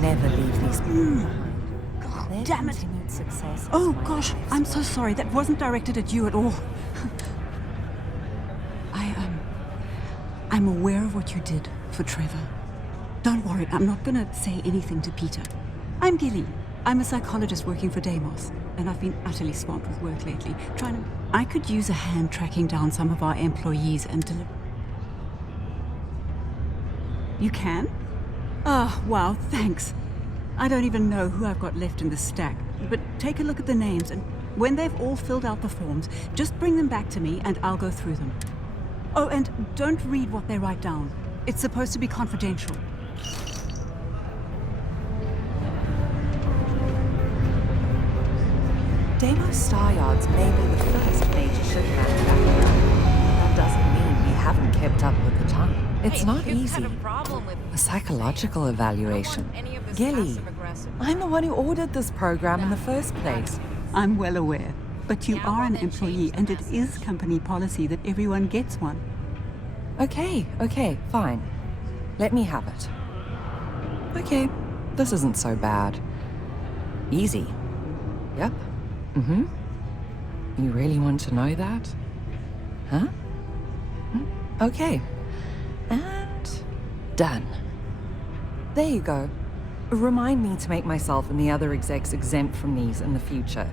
never leave these people behind. God damn it! Continued success is Oh my gosh, life's I'm so work. sorry. That wasn't directed at you at all. I'm aware of what you did for Trevor. Don't worry, I'm not gonna say anything to Peter. I'm Gilly. I'm a psychologist working for Deimos, and I've been utterly swamped with work lately. I could use a hand tracking down some of our employees and deliver. You can? Oh, wow, thanks. I don't even know who I've got left in the stack, but take a look at the names, and when they've all filled out the forms, just bring them back to me and I'll go through them. Oh, and don't read what they write down. It's supposed to be confidential. Deimos Star Yards may be the first major ship manufacturer. That doesn't mean we haven't kept up with the time. It's not easy. A psychological evaluation. Gilly, I'm the one who ordered this program in the first place. I'm well aware, but you are an employee and it is company policy that everyone gets one. Okay, fine. Let me have it. Okay, this isn't so bad. Easy. Yep. Mm-hmm. You really want to know that? Huh? Okay. And done. There you go. Remind me to make myself and the other execs exempt from these in the future.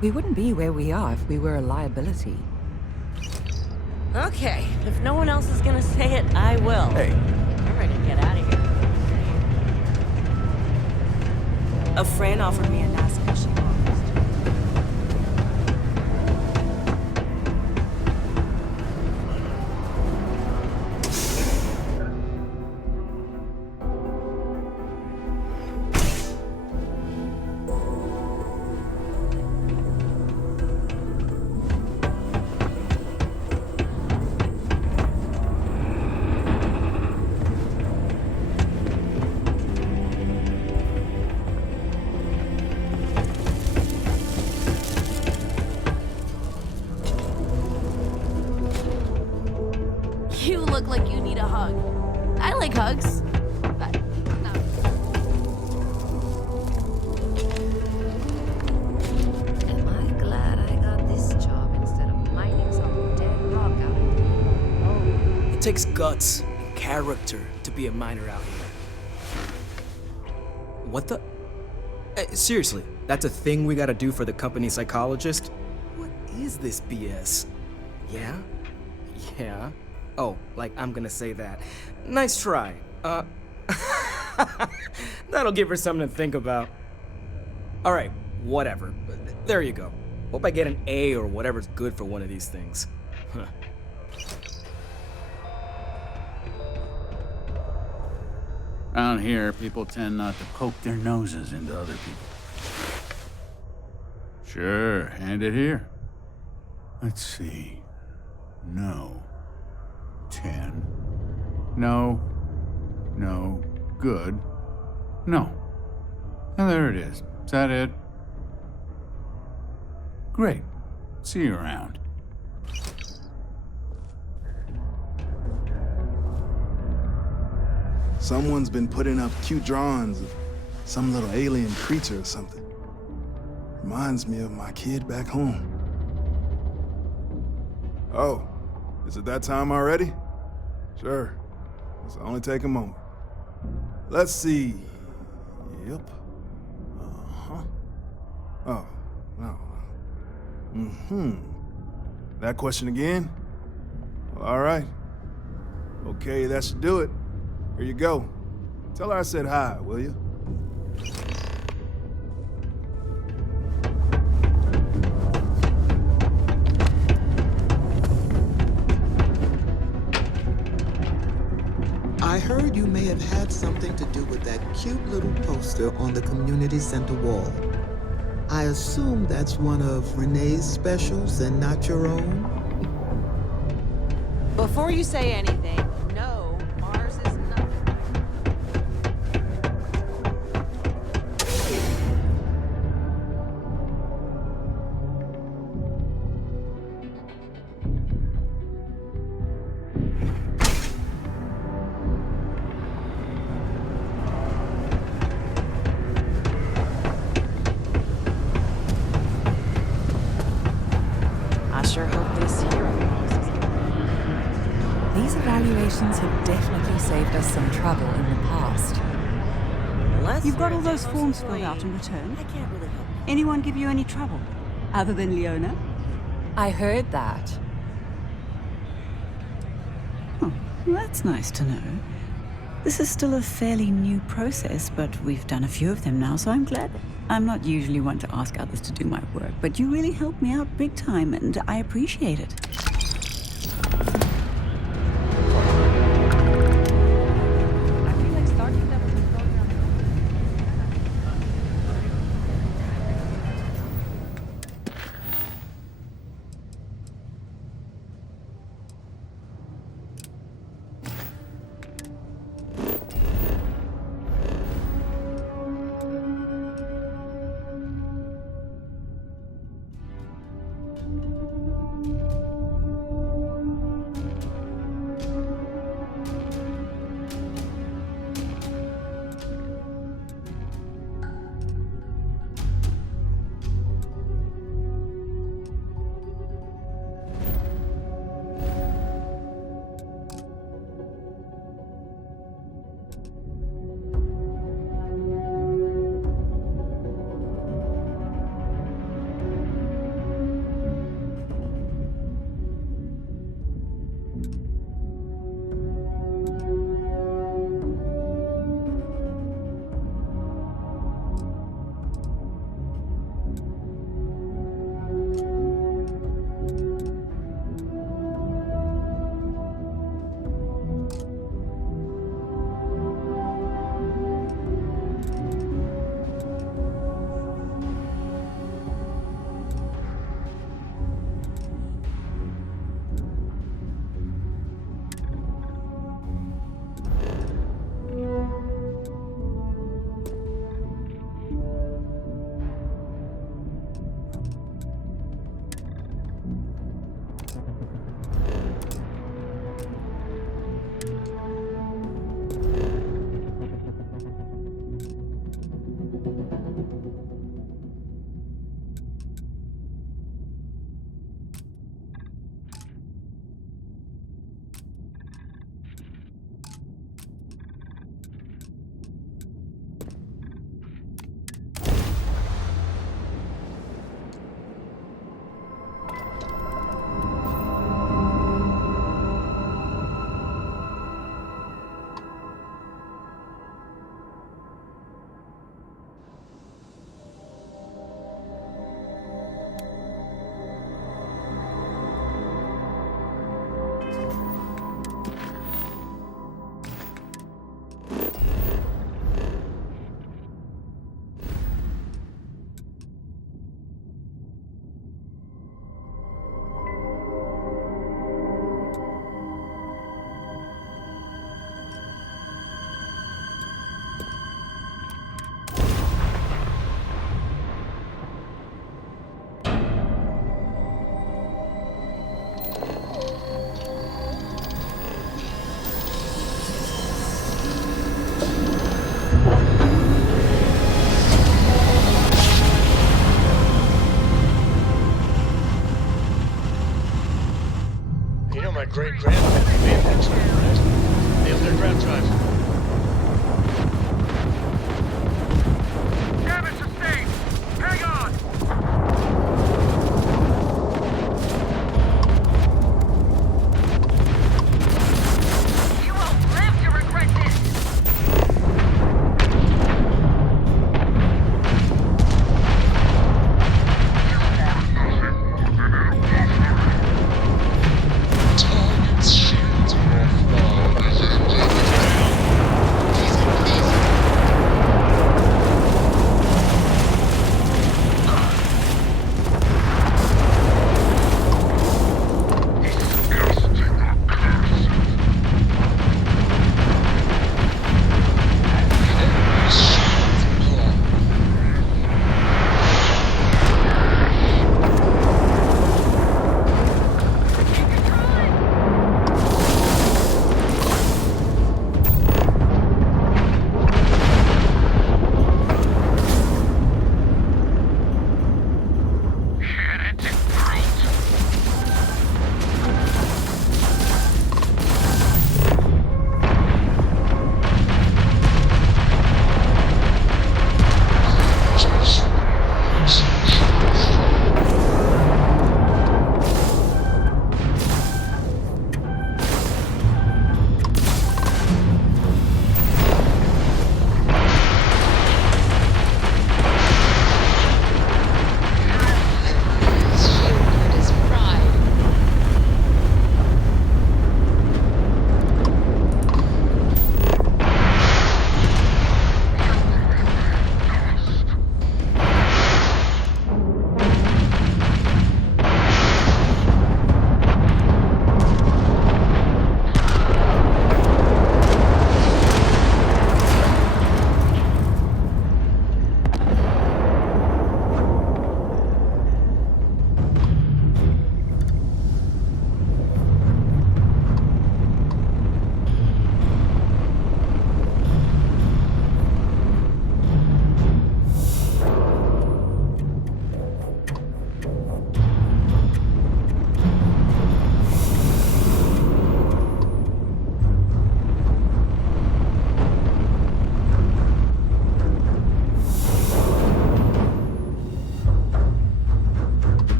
We wouldn't be where we are if we were a liability. Okay, if no one else is gonna say it, I will. Hey. I'm ready to get out of here. A friend offered me a nice fishing office. You look like you need a hug. I like hugs, but no. Am I glad I got this job instead of mining some dead rock out in the middle? It takes guts and character to be a miner out here. What the? Seriously, that's a thing we gotta do for the company psychologist? What is this BS? Yeah? Yeah? Oh, like I'm gonna say that. Nice try. That'll give her something to think about. Alright, whatever. There you go. Hope I get an A or whatever's good for one of these things. Around here, people tend not to poke their noses into other people. Sure, hand it here. Let's see. No. 10. No. No. Good. No. And there it is. Is that it? Great. See you around. Someone's been putting up cute drawings of some little alien creature or something. Reminds me of my kid back home. Oh, is it that time already? Sure. It's only take a moment. Let's see. Yep. Uh-huh. Oh, no. Mm-hmm. That question again? Well, all right. Okay, that should do it. Here you go. Tell her I said hi, will you? I heard you may have had something to do with that cute little poster on the community center wall. I assume that's one of Renee's specials and not your own? Before you say anything, no, Mars is not. connections have definitely saved us some trouble in the past. You've got all those forms filled out in return? I can't really help. Anyone give you any trouble? Other than Leona? I heard that. Oh, well, that's nice to know. This is still a fairly new process, but we've done a few of them now, so I'm glad. I'm not usually one to ask others to do my work, but you really helped me out big time, and I appreciate it.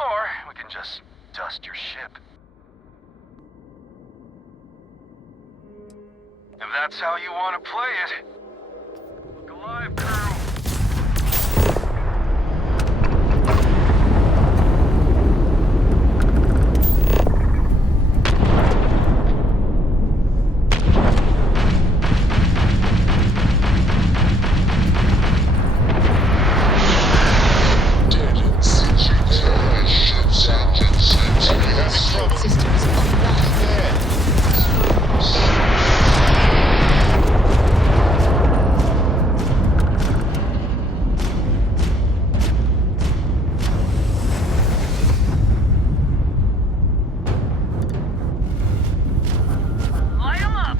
Or we can just dust your ship. If that's how you want to play it. Look alive, crew. Systems offline. Light 'em up!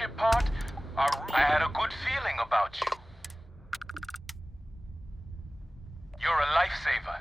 ship pod, I had a good feeling about you. You're a lifesaver.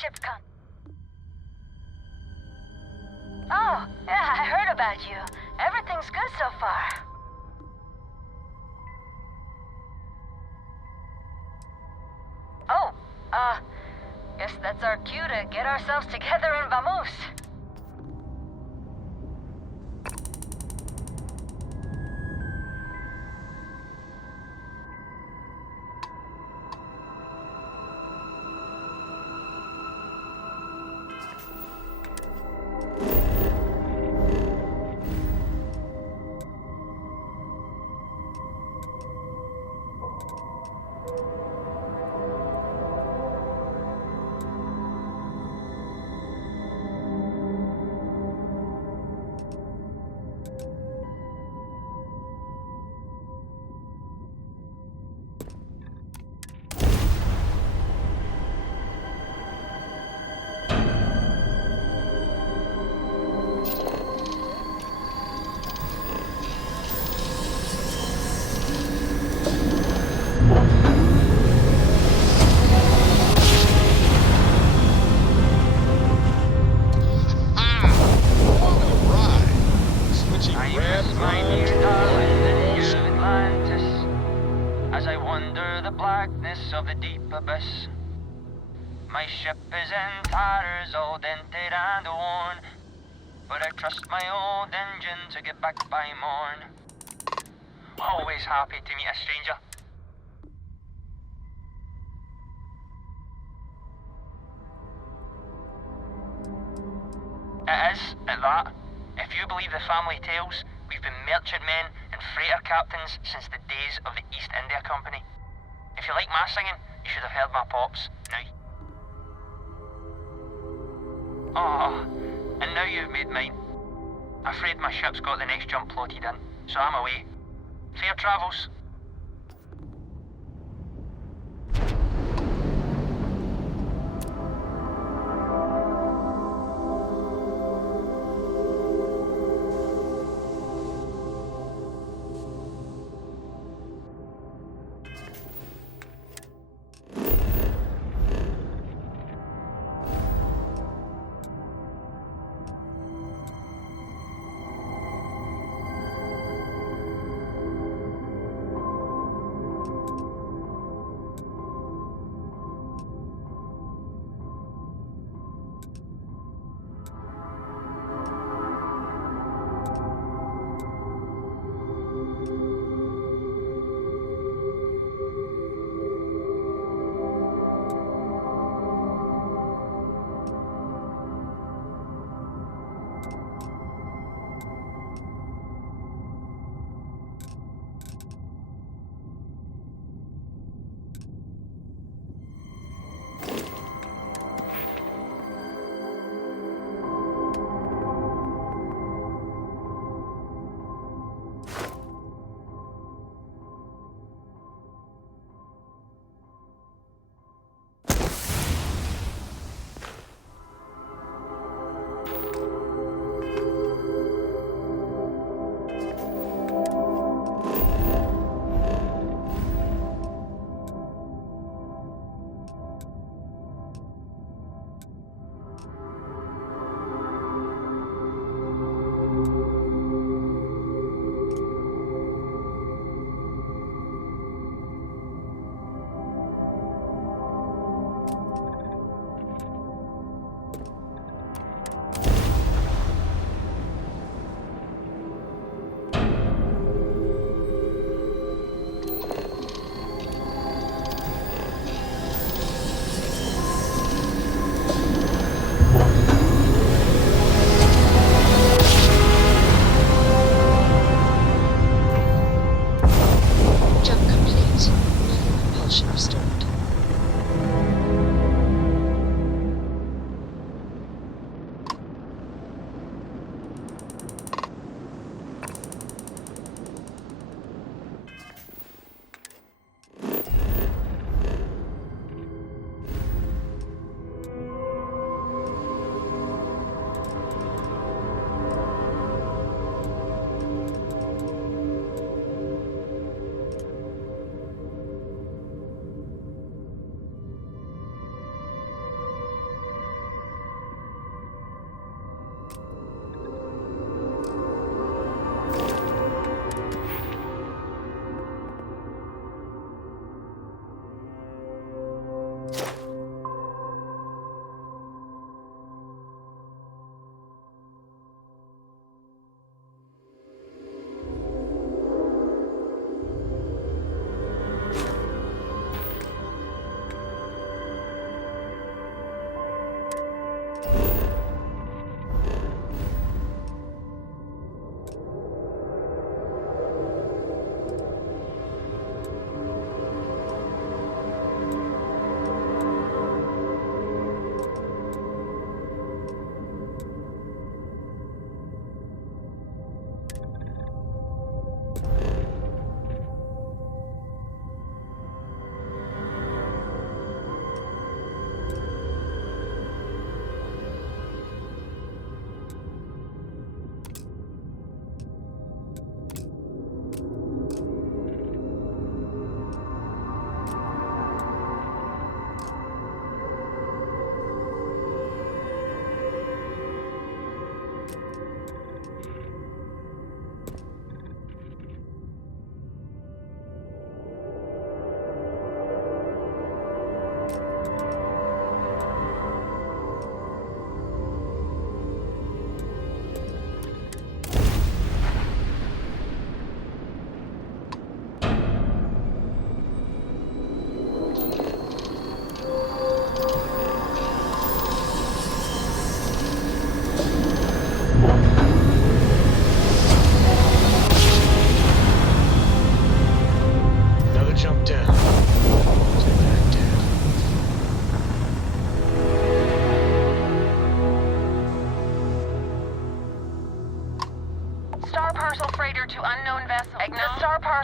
ship come? Oh, yeah, I heard about you. Everything's good so far. Oh, guess that's our cue to get ourselves together and vamos. Of the deep abyss. My ship is in tatters, all dented and worn, but I trust my old engine to get back by morn. Always happy to meet a stranger. It is, at that. If you believe the family tales, we've been merchantmen and freighter captains since the days of the East India Company. If you like my singing, you should have heard my pops. Now. Oh, and now you've made mine. Afraid my ship's got the next jump plotted in, so I'm away. Fair travels.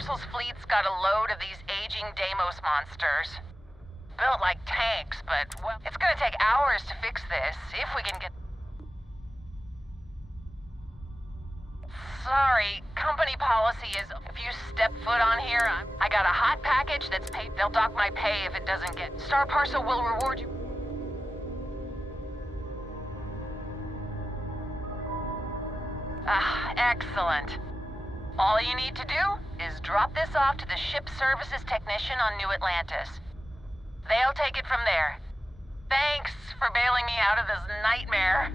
Parcel's fleet's got a load of these aging Deimos monsters. Built like tanks, but, well, it's gonna take hours to fix this, if we can get... Sorry, company policy is if you step foot on here, I got a hot package that's paid. They'll dock my pay if it doesn't get... Star Parcel will reward you. Ah, excellent. All you need to do is drop this off to the ship services technician on New Atlantis. They'll take it from there. Thanks for bailing me out of this nightmare.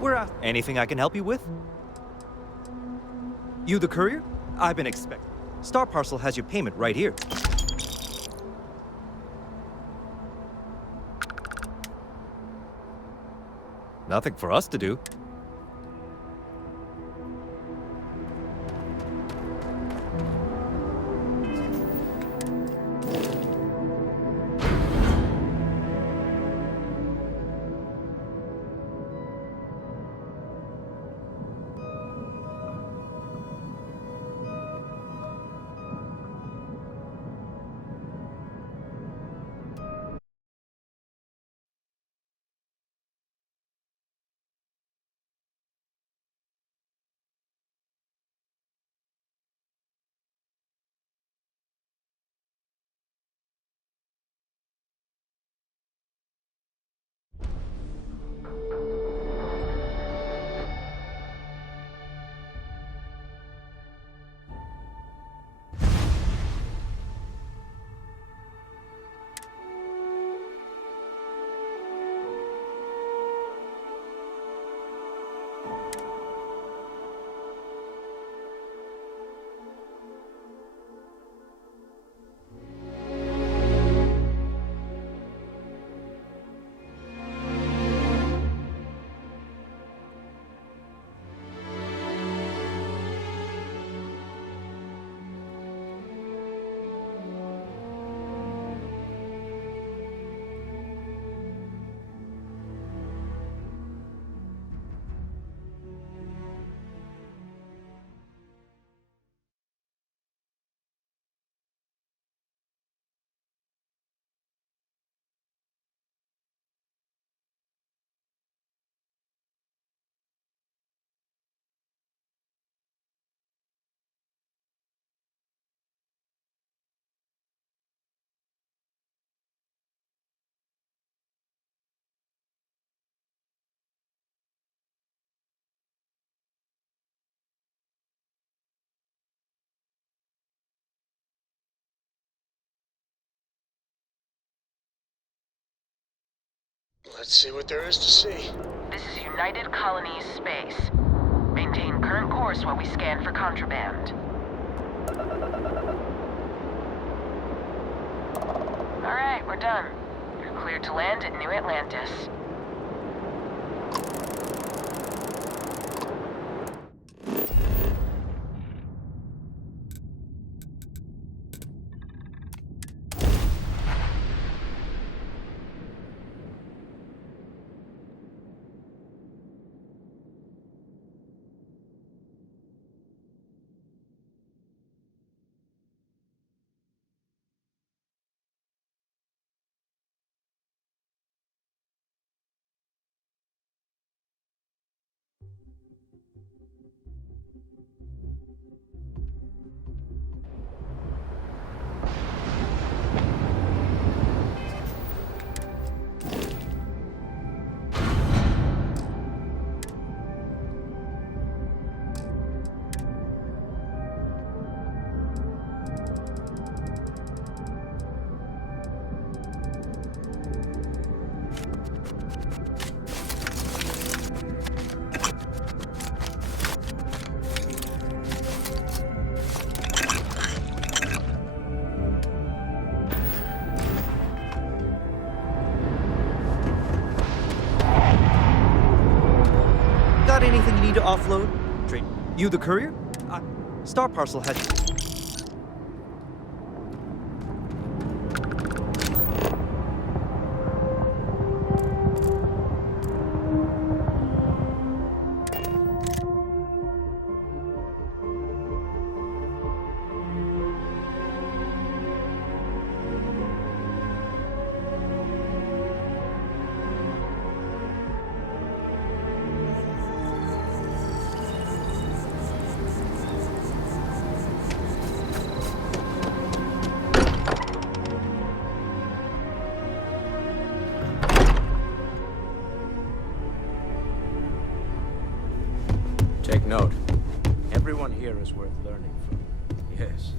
We're out. Anything I can help you with? You the courier? I've been expecting. Star Parcel has your payment right here. Nothing for us to do. Let's see what there is to see. This is United Colonies Space. Maintain current course while we scan for contraband. Alright, we're done. You're cleared to land at New Atlantis. Got anything you need to offload? Trade. You the courier? Star Parcel has. Take note. Everyone here is worth learning from. Yes.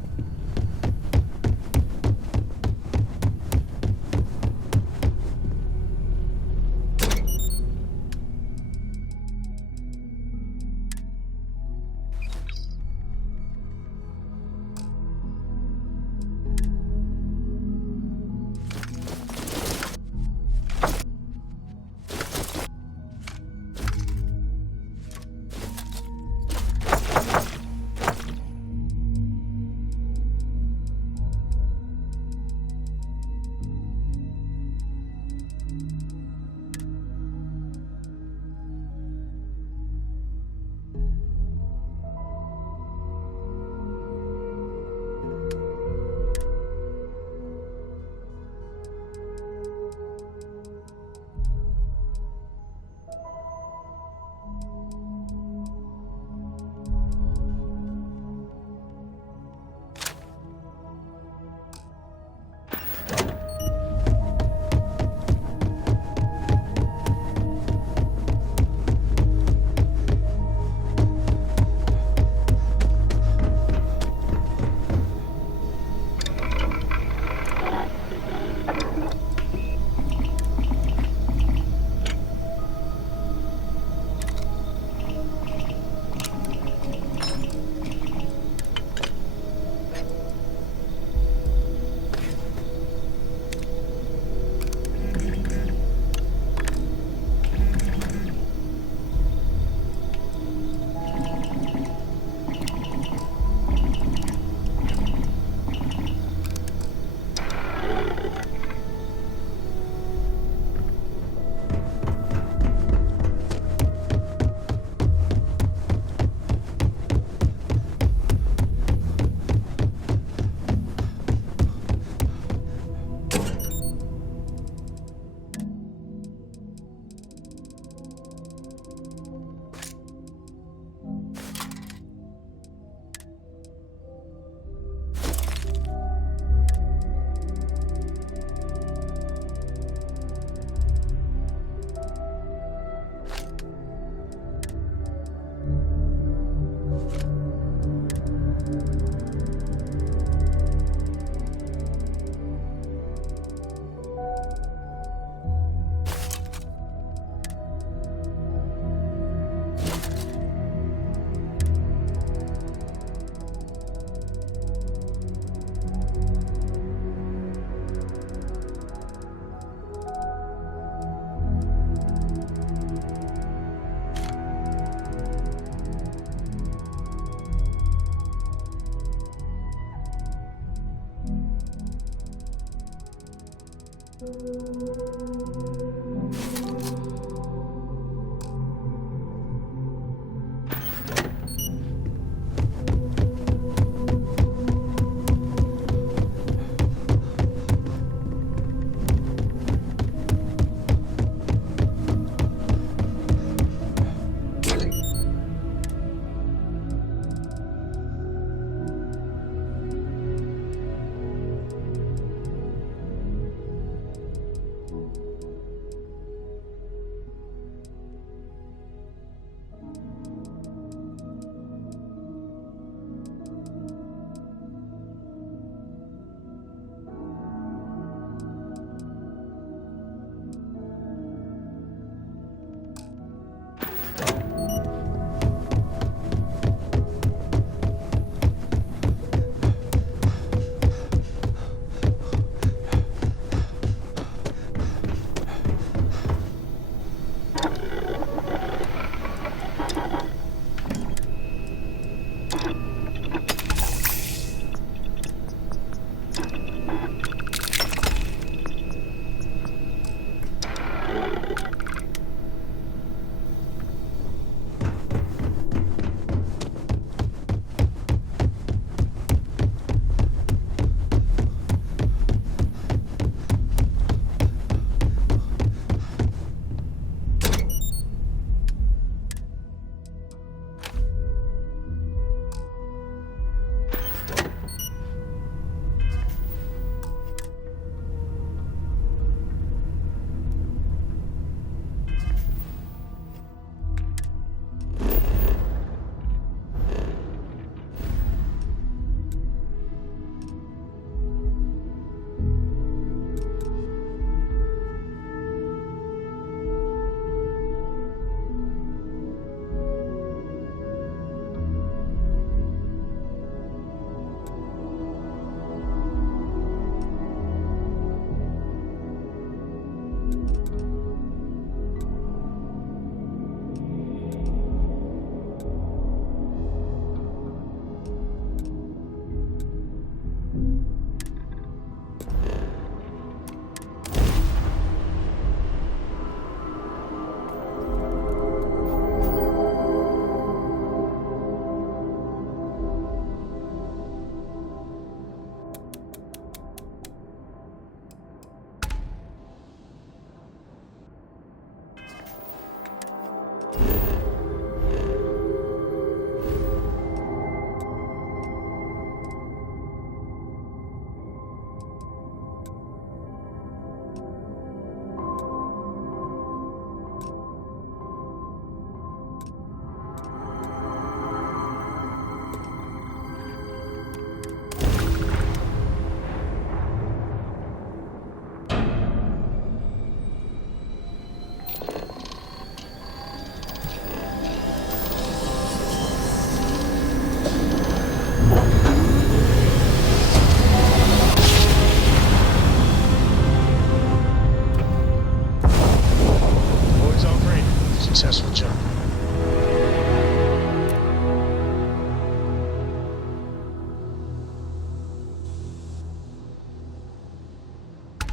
Successful jump.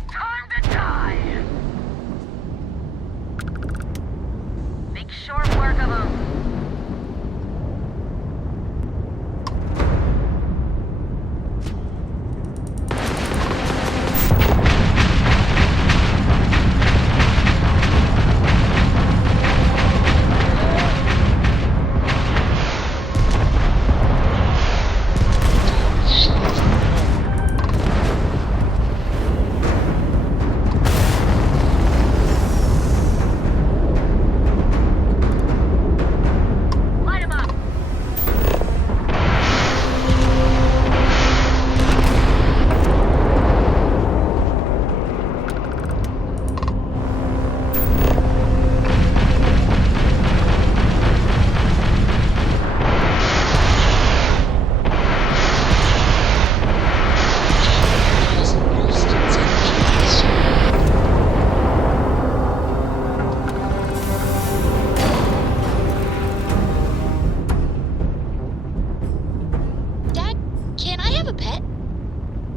Time to die! Make short work of them.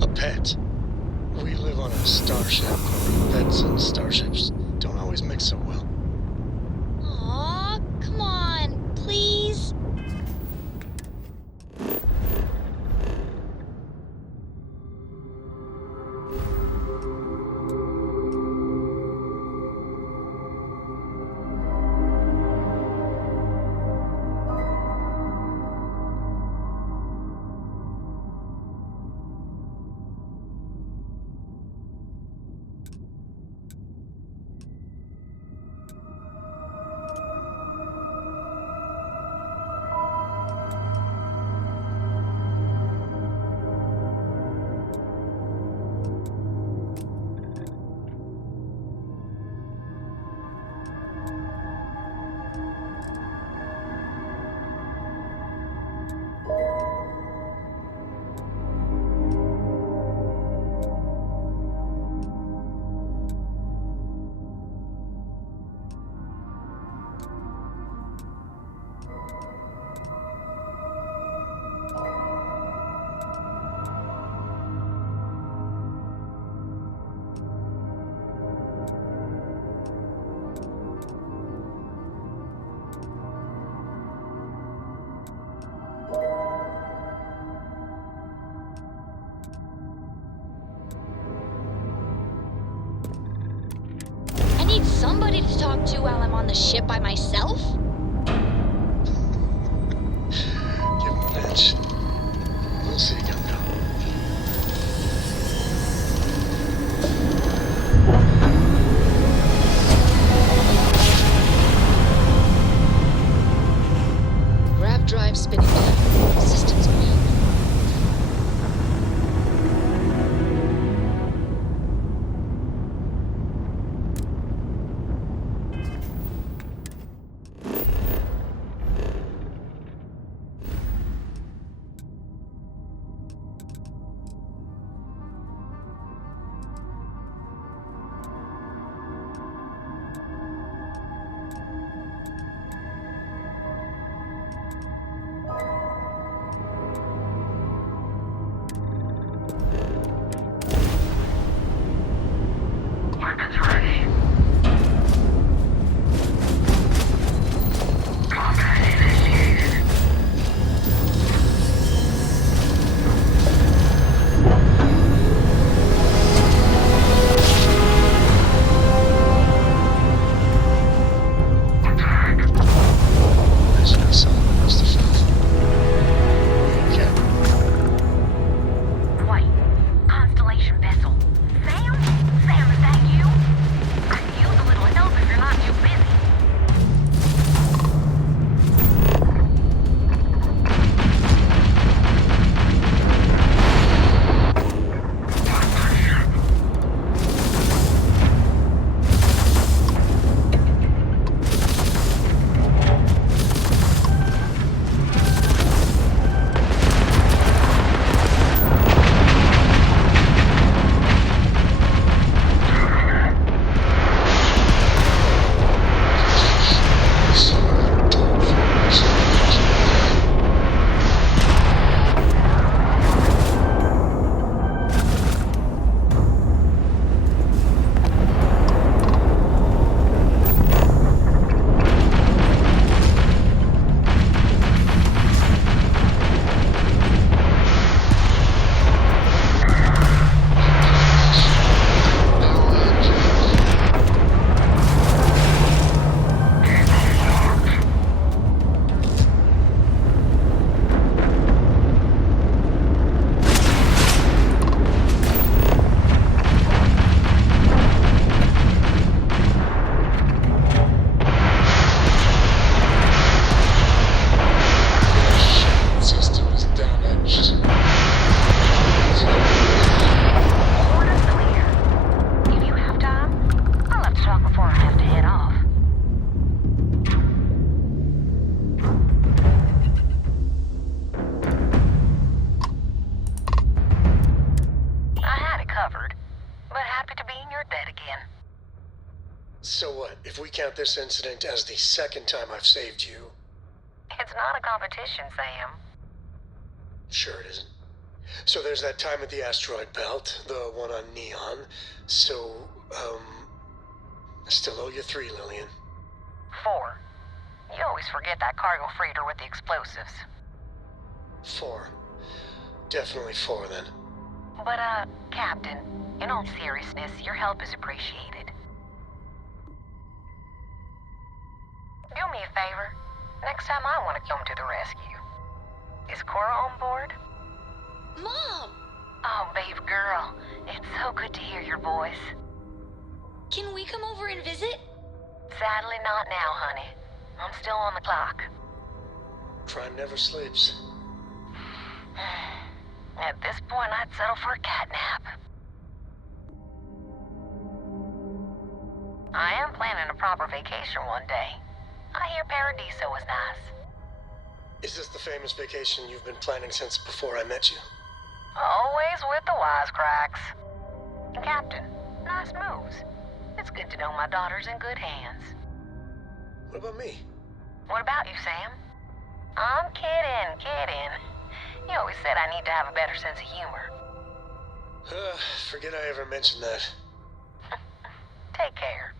A pet? We live on a starship. Aliens and starships don't always mix so well. Aw, come on, please. I need somebody to talk to while I'm on the ship by myself. Give him an inch. We'll see, Gumdrop. Grav drive spinning down. Systems green. So what, if we count this incident as the second time I've saved you? It's not a competition, Sam. Sure it isn't. So there's that time at the asteroid belt, the one on Neon. So, I still owe you 3, Lillian. 4. You always forget that cargo freighter with the explosives. 4. Definitely 4 then. But, Captain, in all seriousness, your help is appreciated. Do me a favor. Next time I want to come to the rescue. Is Cora on board? Mom! Oh, babe girl. It's so good to hear your voice. Can we come over and visit? Sadly not now, honey. I'm still on the clock. Crime never sleeps. At this point, I'd settle for a catnap. I am planning a proper vacation one day. I hear Paradiso is nice. Is this the famous vacation you've been planning since before I met you? Always with the wisecracks. Captain, nice moves. It's good to know my daughter's in good hands. What about me? What about you, Sam? I'm kidding. You always said I need to have a better sense of humor. Forget I ever mentioned that. Take care.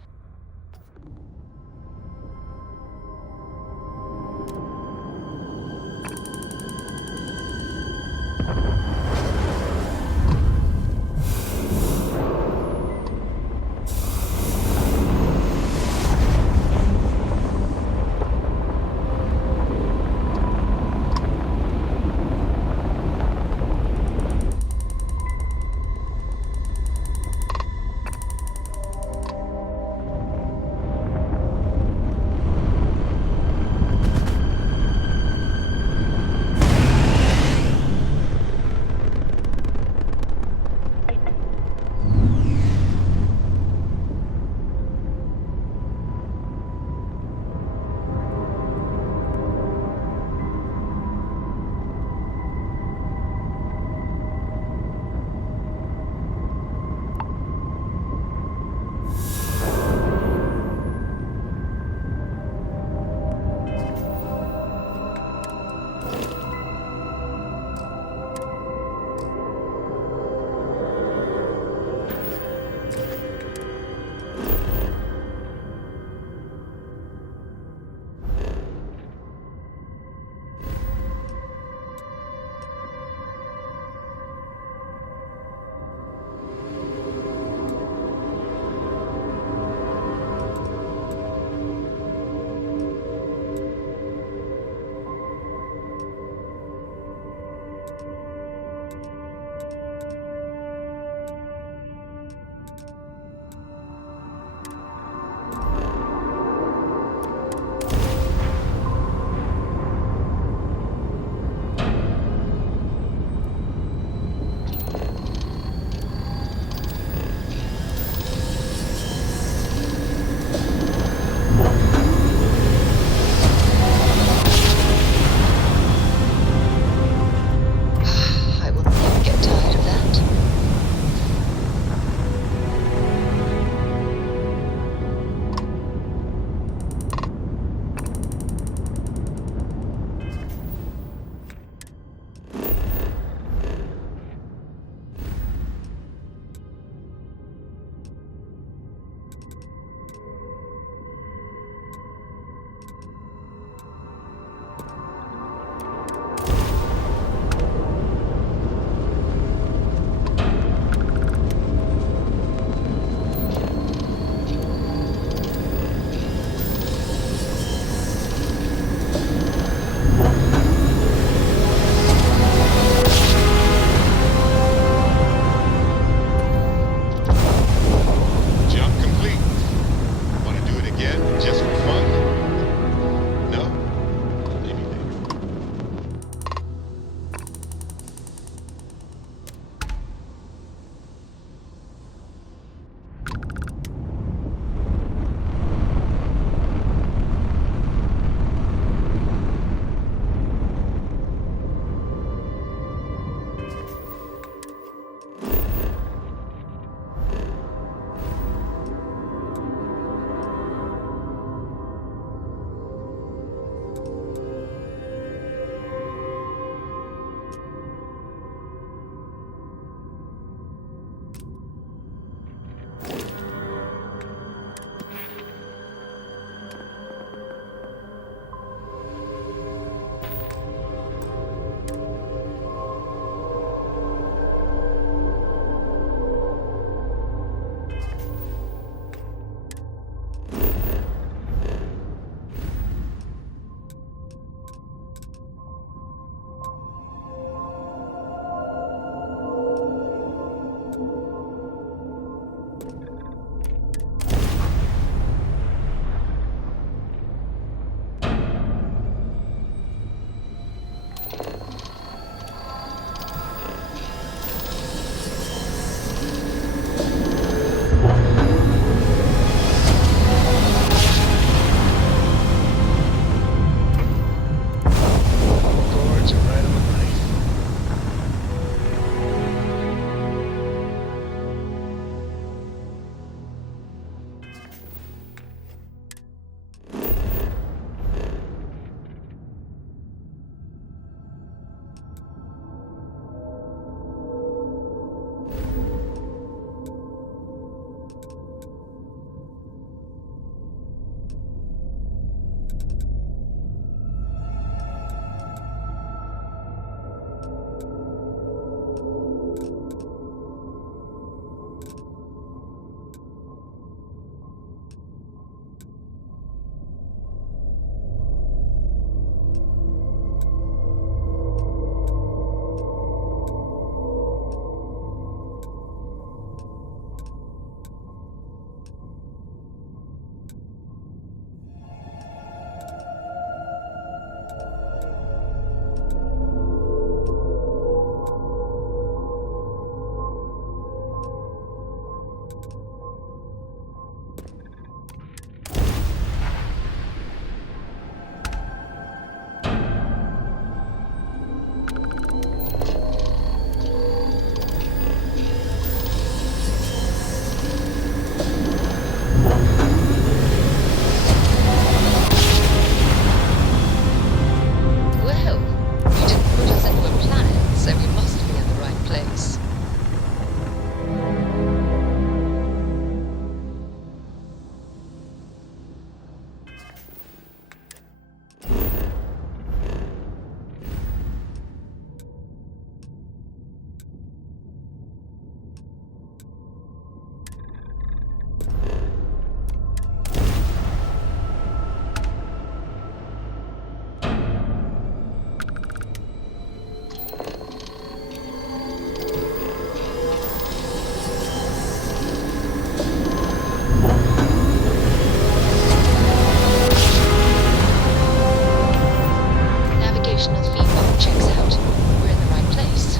checks out. We're in the right place.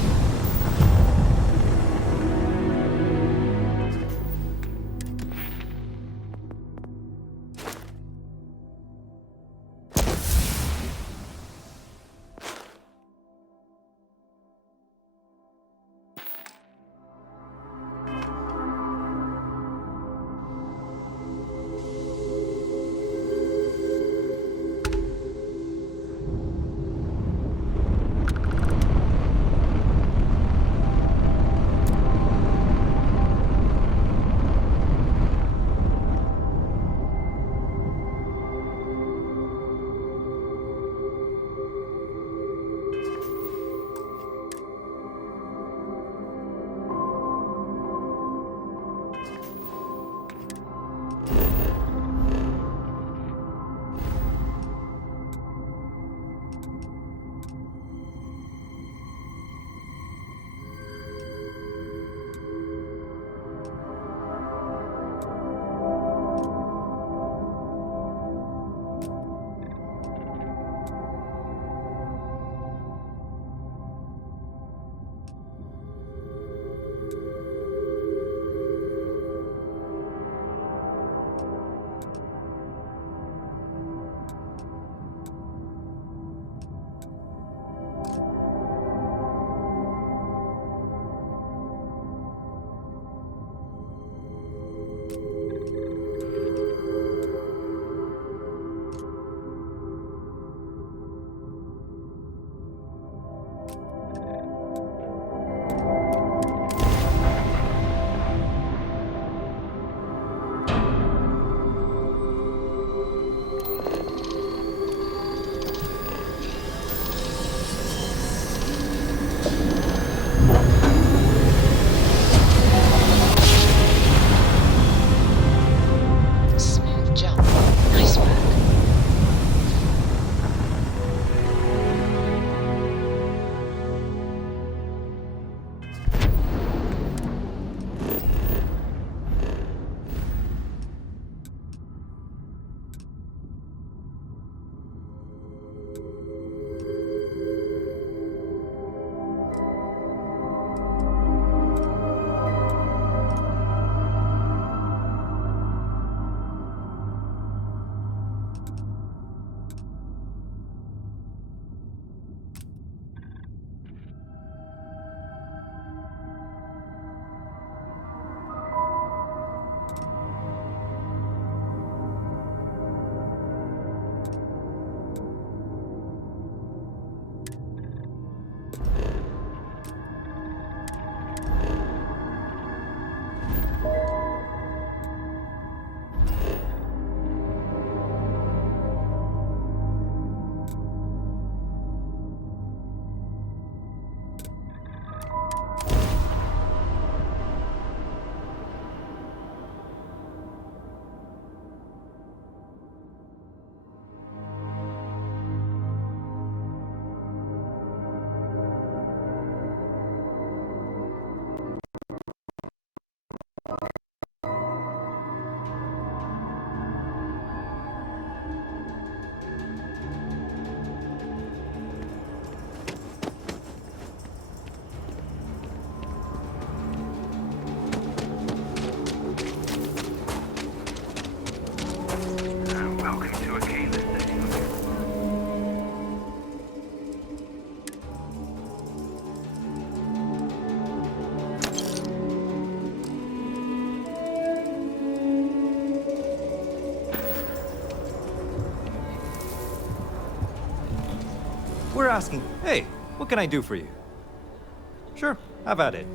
We're asking, hey, what can I do for you? Sure, have at it.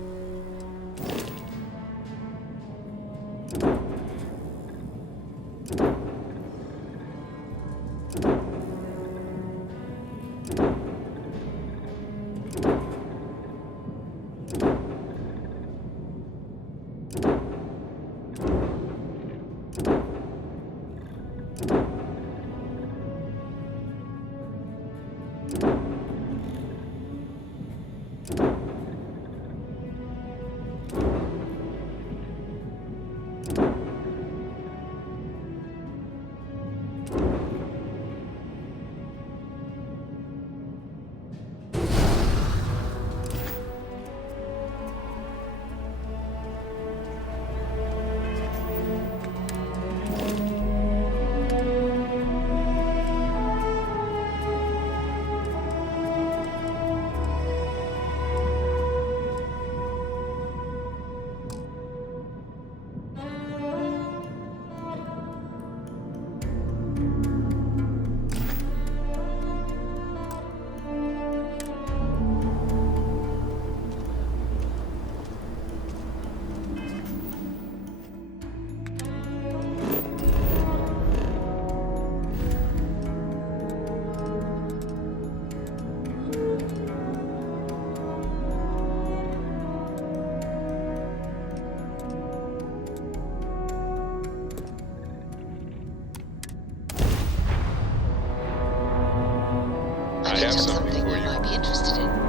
I have something you might be interested in.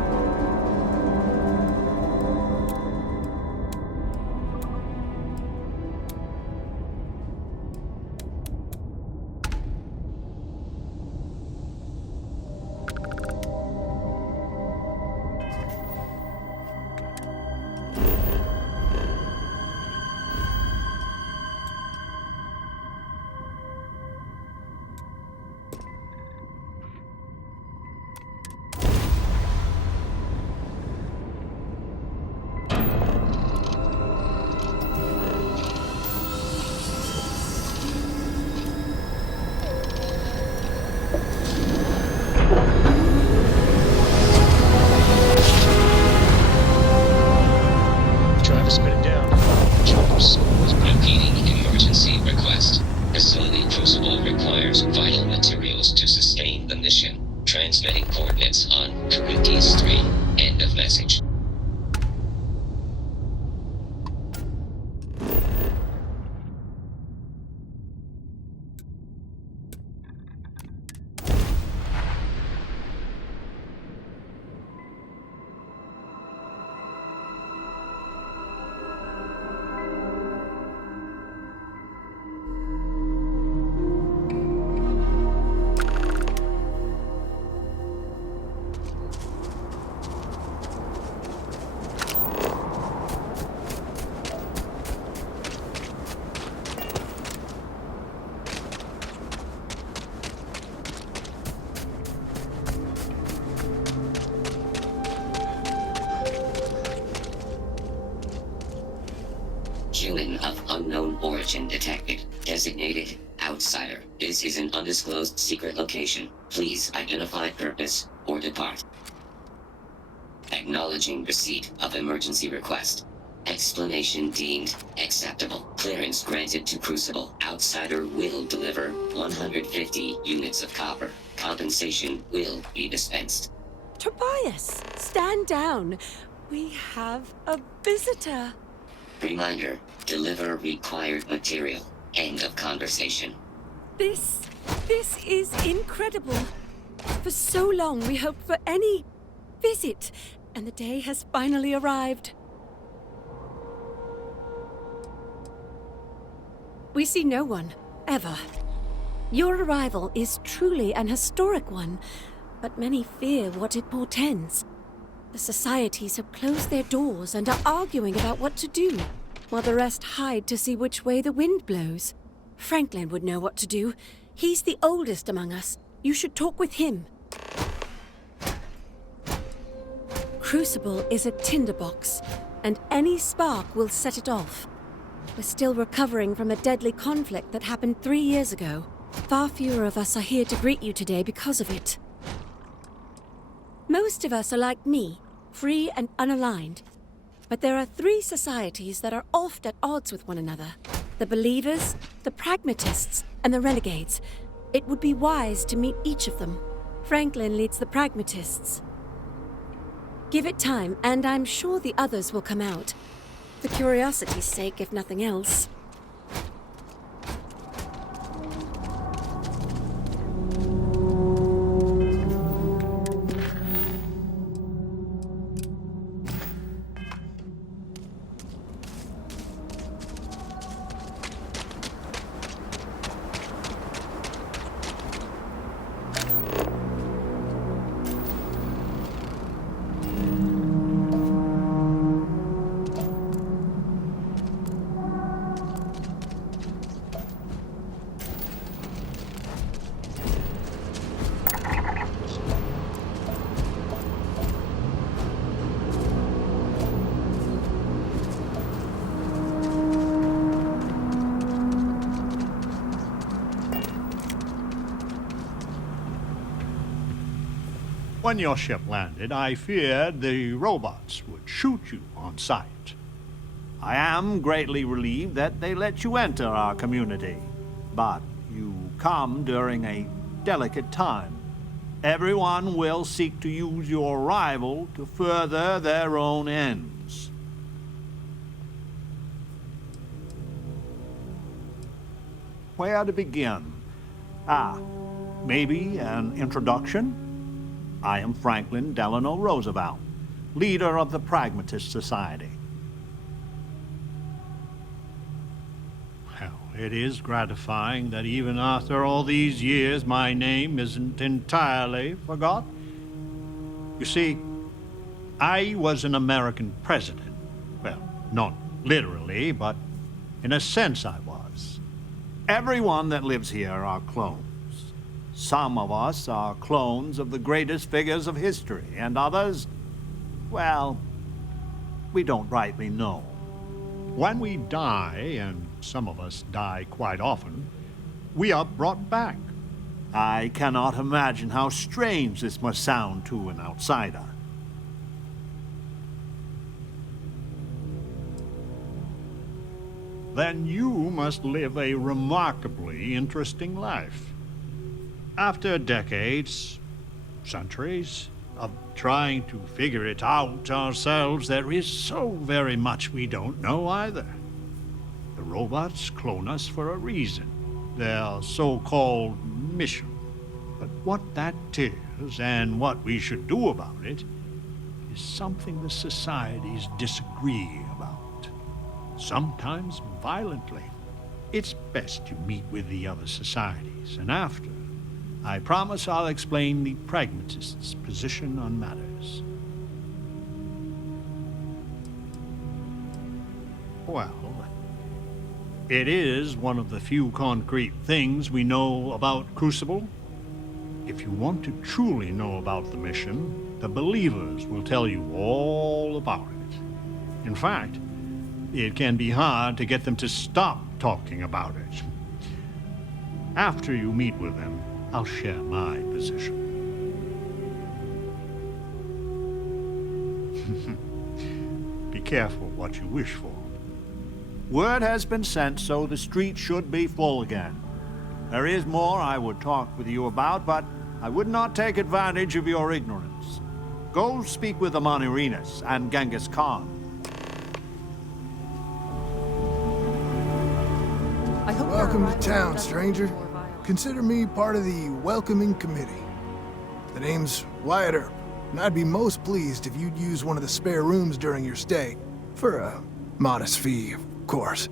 Travis, put it down. Jumpers. Repeating emergency request. Facility Crucible requires vital materials to sustain the mission. Transmitting coordinates on Charybdis 3. End of message. Human of unknown origin detected. Designated outsider. This is an undisclosed secret location. Please identify purpose or depart. Acknowledging receipt of emergency request. Explanation deemed acceptable. Clearance granted to Crucible. Outsider will deliver 150 units of copper. Compensation will be dispensed. Tobias, stand down. We have a visitor. Reminder, deliver required material. End of conversation. This is incredible. For so long we hoped for any visit, and the day has finally arrived. We see no one, ever. Your arrival is truly an historic one, but many fear what it portends. The societies have closed their doors and are arguing about what to do, while the rest hide to see which way the wind blows. Franklin would know what to do. He's the oldest among us. You should talk with him. Crucible is a tinderbox, and any spark will set it off. We're still recovering from a deadly conflict that happened 3 years ago. Far fewer of us are here to greet you today because of it. Most of us are like me, free and unaligned. But there are 3 societies that are oft at odds with one another. The Believers, the Pragmatists, and the Renegades. It would be wise to meet each of them. Franklin leads the Pragmatists. Give it time, and I'm sure the others will come out. For curiosity's sake, if nothing else. When your ship landed, I feared the robots would shoot you on sight. I am greatly relieved that they let you enter our community, but you come during a delicate time. Everyone will seek to use your arrival to further their own ends. Where to begin? Maybe an introduction? I am Franklin Delano Roosevelt, leader of the Pragmatist Society. Well, it is gratifying that even after all these years, my name isn't entirely forgot. You see, I was an American president. Well, not literally, but in a sense I was. Everyone that lives here are clones. Some of us are clones of the greatest figures of history, and others, well, we don't rightly know. When we die, and some of us die quite often, we are brought back. I cannot imagine how strange this must sound to an outsider. Then you must live a remarkably interesting life. After decades, centuries, of trying to figure it out ourselves, there is so very much we don't know either. The robots clone us for a reason, their so-called mission. But what that is, and what we should do about it, is something the societies disagree about. Sometimes violently. It's best you meet with the other societies, and after, I promise I'll explain the pragmatists' position on matters. Well, it is one of the few concrete things we know about Crucible. If you want to truly know about the mission, the believers will tell you all about it. In fact, it can be hard to get them to stop talking about it. After you meet with them, I'll share my position. Be careful what you wish for. Word has been sent, so the street should be full again. There is more I would talk with you about, but I would not take advantage of your ignorance. Go speak with Amanirenas and Genghis Khan. Welcome to town, stranger. Consider me part of the welcoming committee. The name's Wyatt Earp, and I'd be most pleased if you'd use one of the spare rooms during your stay. For a modest fee, of course.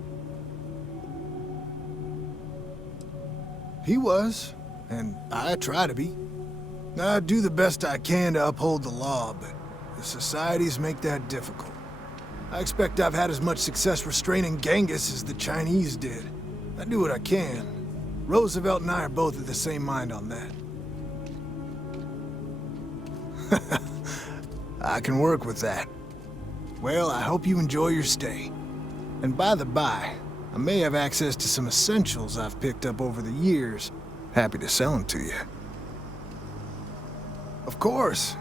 He was, and I try to be. I do the best I can to uphold the law, but the societies make that difficult. I expect I've had as much success restraining Genghis as the Chinese did. I do what I can. Roosevelt and I are both of the same mind on that. I can work with that. Well, I hope you enjoy your stay. And by the by, I may have access to some essentials I've picked up over the years. Happy to sell them to you. Of course.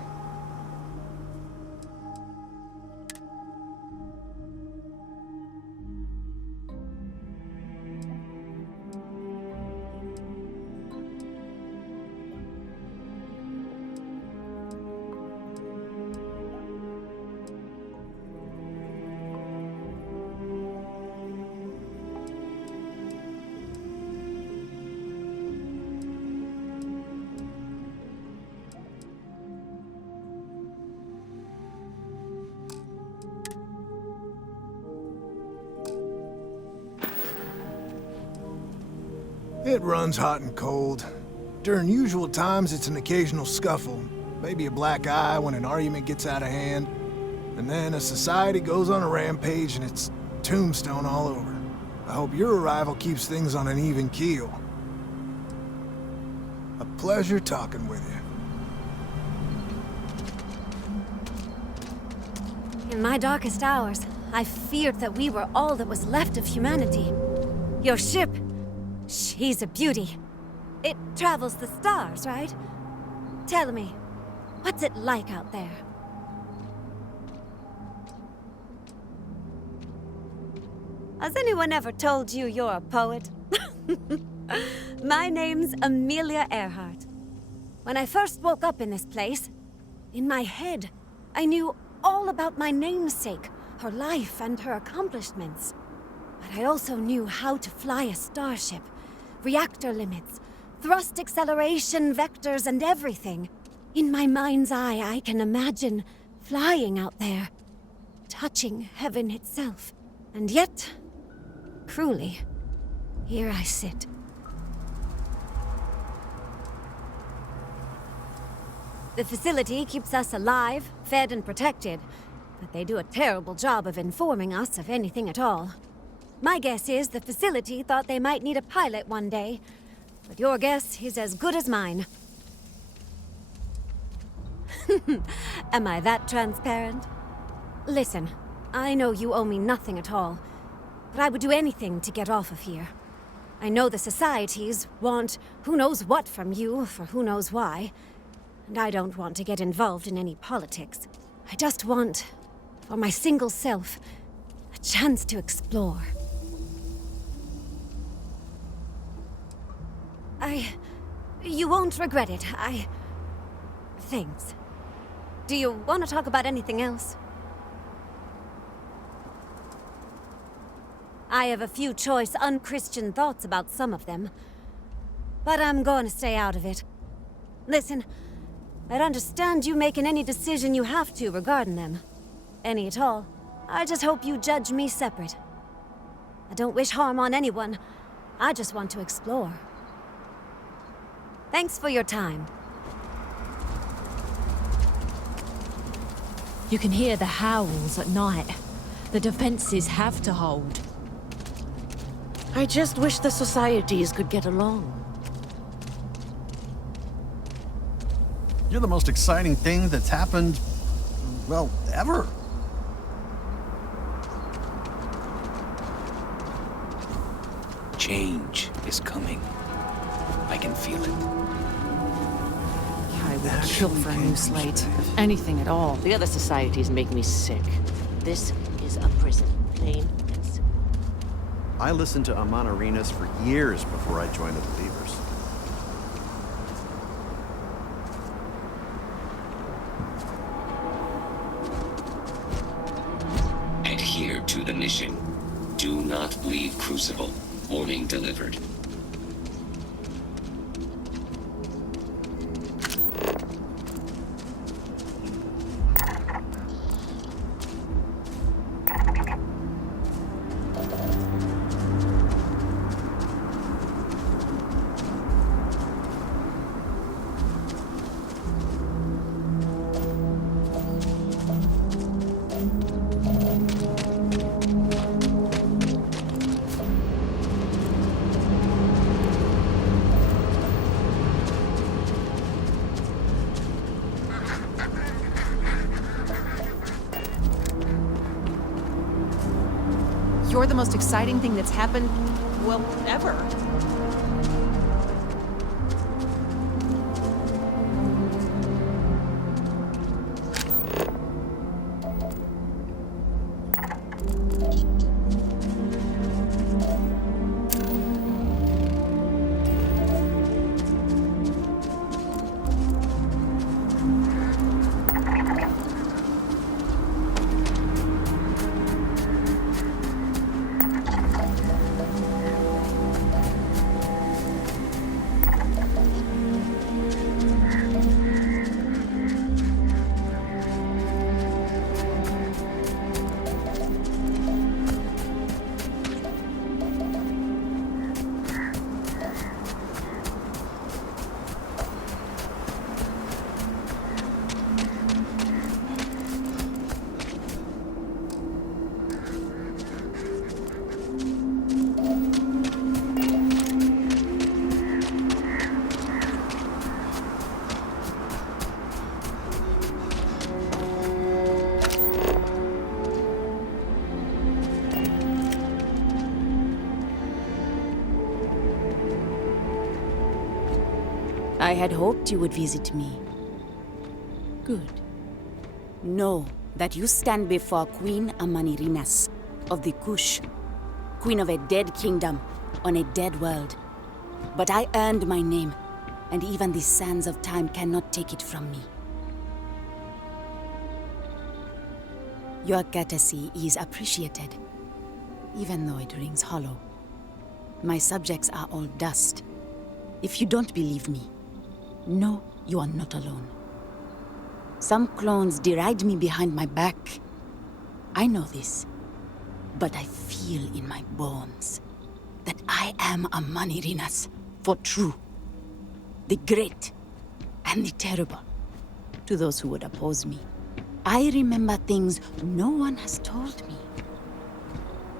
It runs hot and cold. During usual times, it's an occasional scuffle, maybe a black eye when an argument gets out of hand, and then a society goes on a rampage and it's tombstone all over. I hope your arrival keeps things on an even keel. A pleasure talking with you. In my darkest hours, I feared that we were all that was left of humanity. Your ship, she's a beauty. It travels the stars, right? Tell me, what's it like out there? Has anyone ever told you you're a poet? My name's Amelia Earhart. When I first woke up in this place, in my head, I knew all about my namesake, her life and her accomplishments. But I also knew how to fly a starship, reactor limits, thrust acceleration, vectors, and everything. In my mind's eye, I can imagine flying out there, touching heaven itself. And yet, cruelly, here I sit. The facility keeps us alive, fed and protected, but they do a terrible job of informing us of anything at all. My guess is the facility thought they might need a pilot one day, but your guess is as good as mine. Am I that transparent? Listen, I know you owe me nothing at all, but I would do anything to get off of here. I know the societies want who knows what from you for who knows why, and I don't want to get involved in any politics. I just want, for my single self, a chance to explore. You won't regret it. Thanks. Do you want to talk about anything else? I have a few choice, unchristian thoughts about some of them, but I'm going to stay out of it. Listen, I'd understand you making any decision you have to regarding them. Any at all. I just hope you judge me separate. I don't wish harm on anyone. I just want to explore. Thanks for your time. You can hear the howls at night. The defenses have to hold. I just wish the societies could get along. You're the most exciting thing that's happened, well, ever. Change is coming. I can feel it. I would kill for a new slate, if anything at all. The other societies make me sick. This is a prison, plain and simple. I listened to Amon Arenas for years before I joined the Believers. Adhere to the mission. Do not leave Crucible. Warning delivered. You're the most exciting thing that's happened, well, ever. I had hoped you would visit me. Good. Know that you stand before Queen Amanirinas of the Kush, queen of a dead kingdom on a dead world. But I earned my name, and even the sands of time cannot take it from me. Your courtesy is appreciated, even though it rings hollow. My subjects are all dust. If you don't believe me, know you are not alone. Some clones deride me behind my back. I know this, but I feel in my bones that I am a Manirinas for true. The great and the terrible to those who would oppose me. I remember things no one has told me.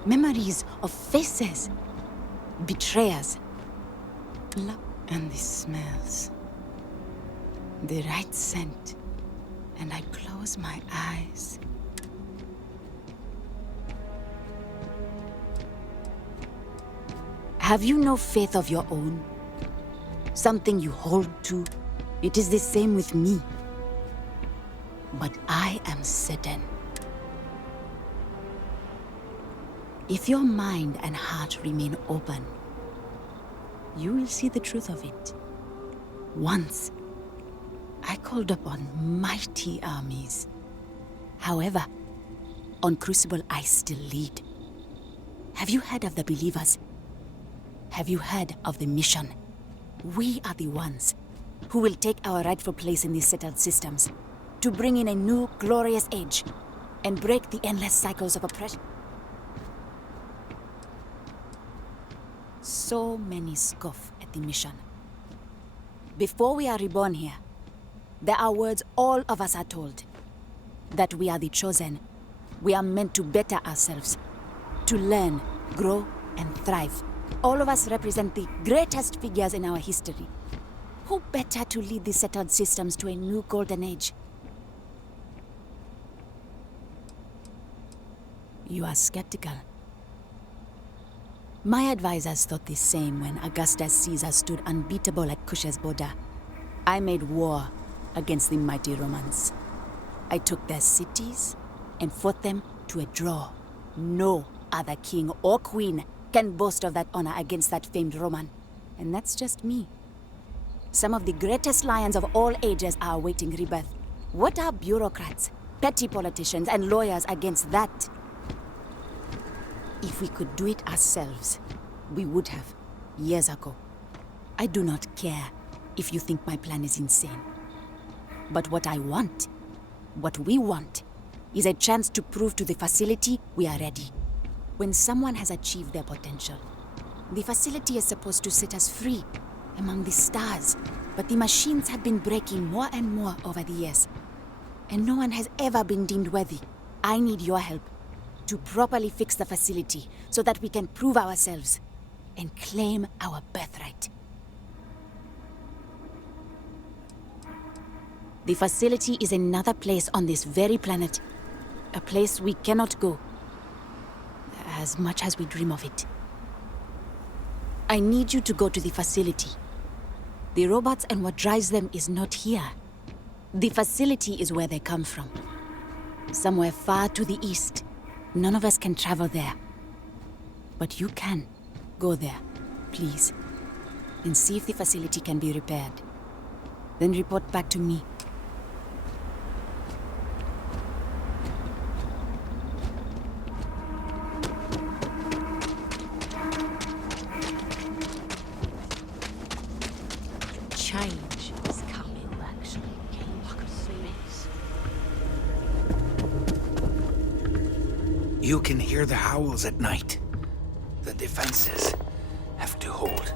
Memories of faces, betrayers, love, and the smells. The right scent, and I close my eyes. Have you no faith of your own? Something you hold to? It is the same with me. But I am certain. If your mind and heart remain open, you will see the truth of it. Once, I called upon mighty armies. However, on Crucible I still lead. Have you heard of the believers? Have you heard of the mission? We are the ones who will take our rightful place in these settled systems to bring in a new glorious age and break the endless cycles of oppression. So many scoff at the mission. Before we are reborn here, there are words all of us are told. That we are the chosen. We are meant to better ourselves, to learn, grow, and thrive. All of us represent the greatest figures in our history. Who better to lead the settled systems to a new golden age? You are skeptical. My advisors thought the same when Augustus Caesar stood unbeatable at Kush's border. I made war against the mighty Romans. I took their cities and fought them to a draw. No other king or queen can boast of that honor against that famed Roman. And that's just me. Some of the greatest lions of all ages are awaiting rebirth. What are bureaucrats, petty politicians, and lawyers against that? If we could do it ourselves, we would have, years ago. I do not care if you think my plan is insane. But what I want, what we want, is a chance to prove to the facility we are ready. When someone has achieved their potential, the facility is supposed to set us free among the stars. But the machines have been breaking more and more over the years, and no one has ever been deemed worthy. I need your help to properly fix the facility so that we can prove ourselves and claim our birthright. The facility is another place on this very planet, a place we cannot go, as much as we dream of it. I need you to go to the facility. The robots and what drives them is not here. The facility is where they come from. Somewhere far to the east. None of us can travel there. But you can. Go there, please. And see if the facility can be repaired. Then report back to me. Change is coming, actually. I can see this. You can hear the howls at night. The defenses have to hold.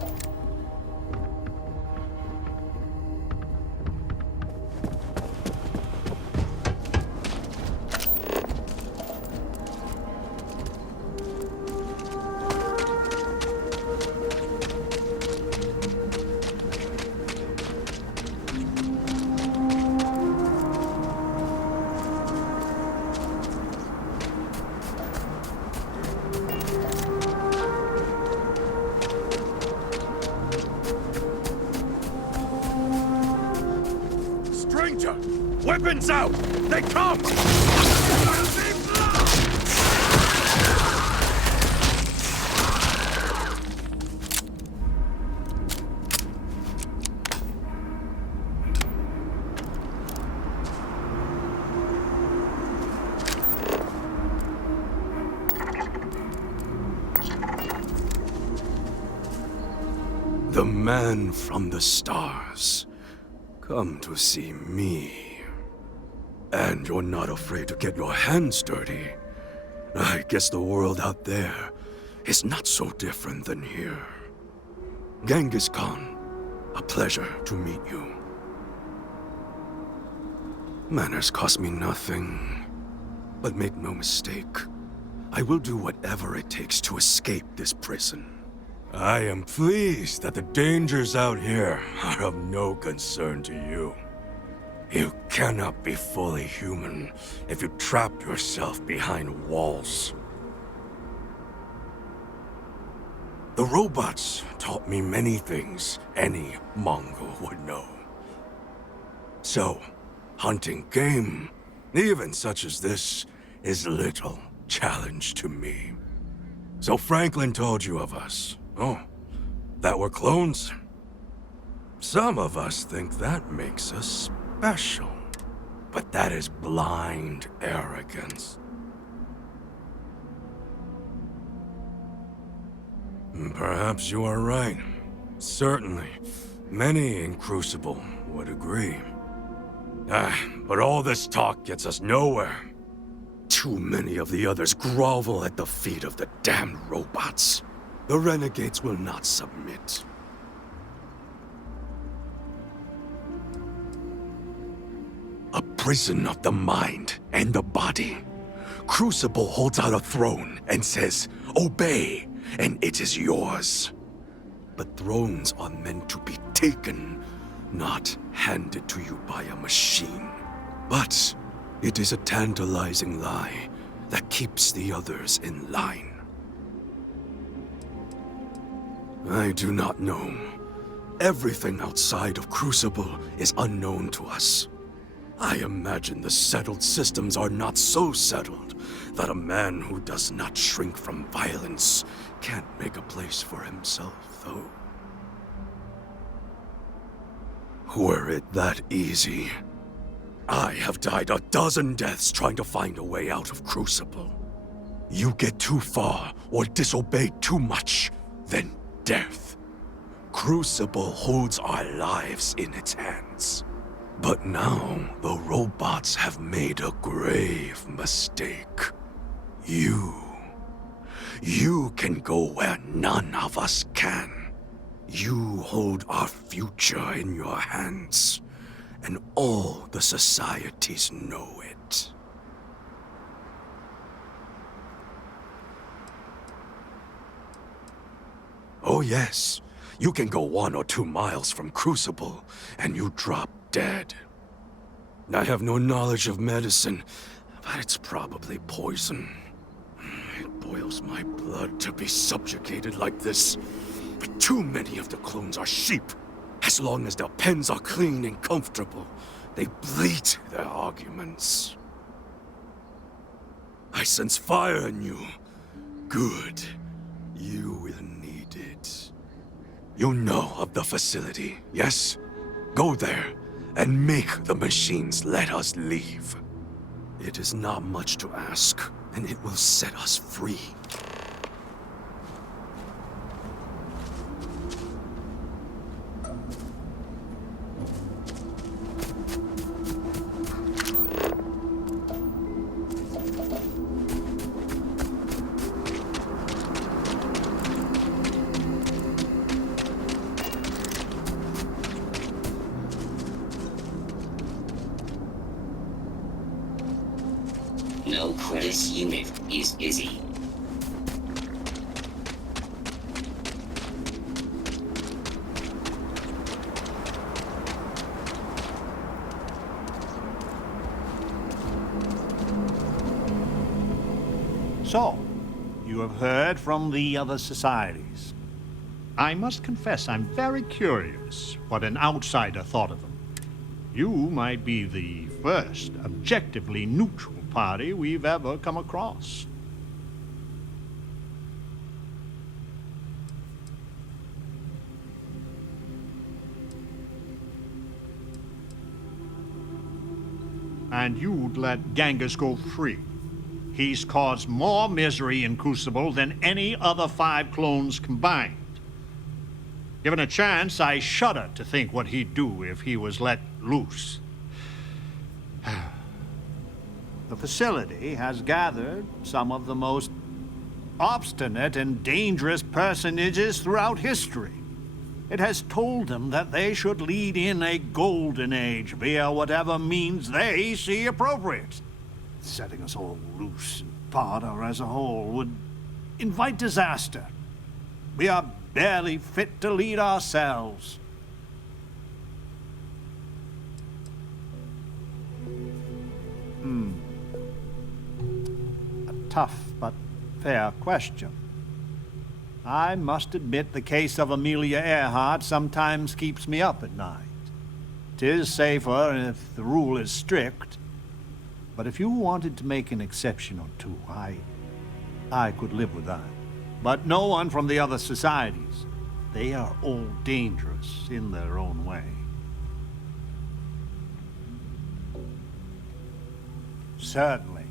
Weapons out! They come! The man from the stars. Come to see me. And you're not afraid to get your hands dirty. I guess the world out there is not so different than here. Genghis Khan, a pleasure to meet you. Manners cost me nothing. But make no mistake, I will do whatever it takes to escape this prison. I am pleased that the dangers out here are of no concern to you. You cannot be fully human if you trap yourself behind walls. The robots taught me many things any Mongol would know. So, hunting game, even such as this, is little challenge to me. So Franklin told you of us. Oh, that we're clones? Some of us think that makes us special. But that is blind arrogance. Perhaps you are right. Certainly, many in Crucible would agree. But all this talk gets us nowhere. Too many of the others grovel at the feet of the damned robots. The renegades will not submit. A prison of the mind and the body. Crucible holds out a throne and says, "Obey, and it is yours." But thrones are meant to be taken, not handed to you by a machine. But it is a tantalizing lie that keeps the others in line. I do not know. Everything outside of Crucible is unknown to us. I imagine the settled systems are not so settled that a man who does not shrink from violence can't make a place for himself, though. Were it that easy, I have died a dozen deaths trying to find a way out of Crucible. You get too far or disobey too much, then death. Crucible holds our lives in its hands. But now, the robots have made a grave mistake. You can go where none of us can. You hold our future in your hands, and all the societies know it. Oh yes, you can go 1 or 2 miles from Crucible, and you drop dead. I have no knowledge of medicine, but it's probably poison. It boils my blood to be subjugated like this. But too many of the clones are sheep. As long as their pens are clean and comfortable, they bleat their arguments. I sense fire in you. Good. You will need it. You know of the facility, yes? Go there and make the machines let us leave. It is not much to ask, and it will set us free. No Credis unit is busy. So, you have heard from the other societies. I must confess I'm very curious what an outsider thought of them. You might be the first objectively neutral party we've ever come across. And you'd let Genghis go free. He's caused more misery in Crucible than any other 5 clones combined. Given a chance, I shudder to think what he'd do if he was let loose. The facility has gathered some of the most obstinate and dangerous personages throughout history. It has told them that they should lead in a golden age via whatever means they see appropriate. Setting us all loose and Potter as a whole would invite disaster. We are barely fit to lead ourselves. A tough but fair question. I must admit the case of Amelia Earhart sometimes keeps me up at night. 'Tis safer if the rule is strict, but if you wanted to make an exception or two, I could live with that. But no one from the other societies. They are all dangerous in their own way. Certainly.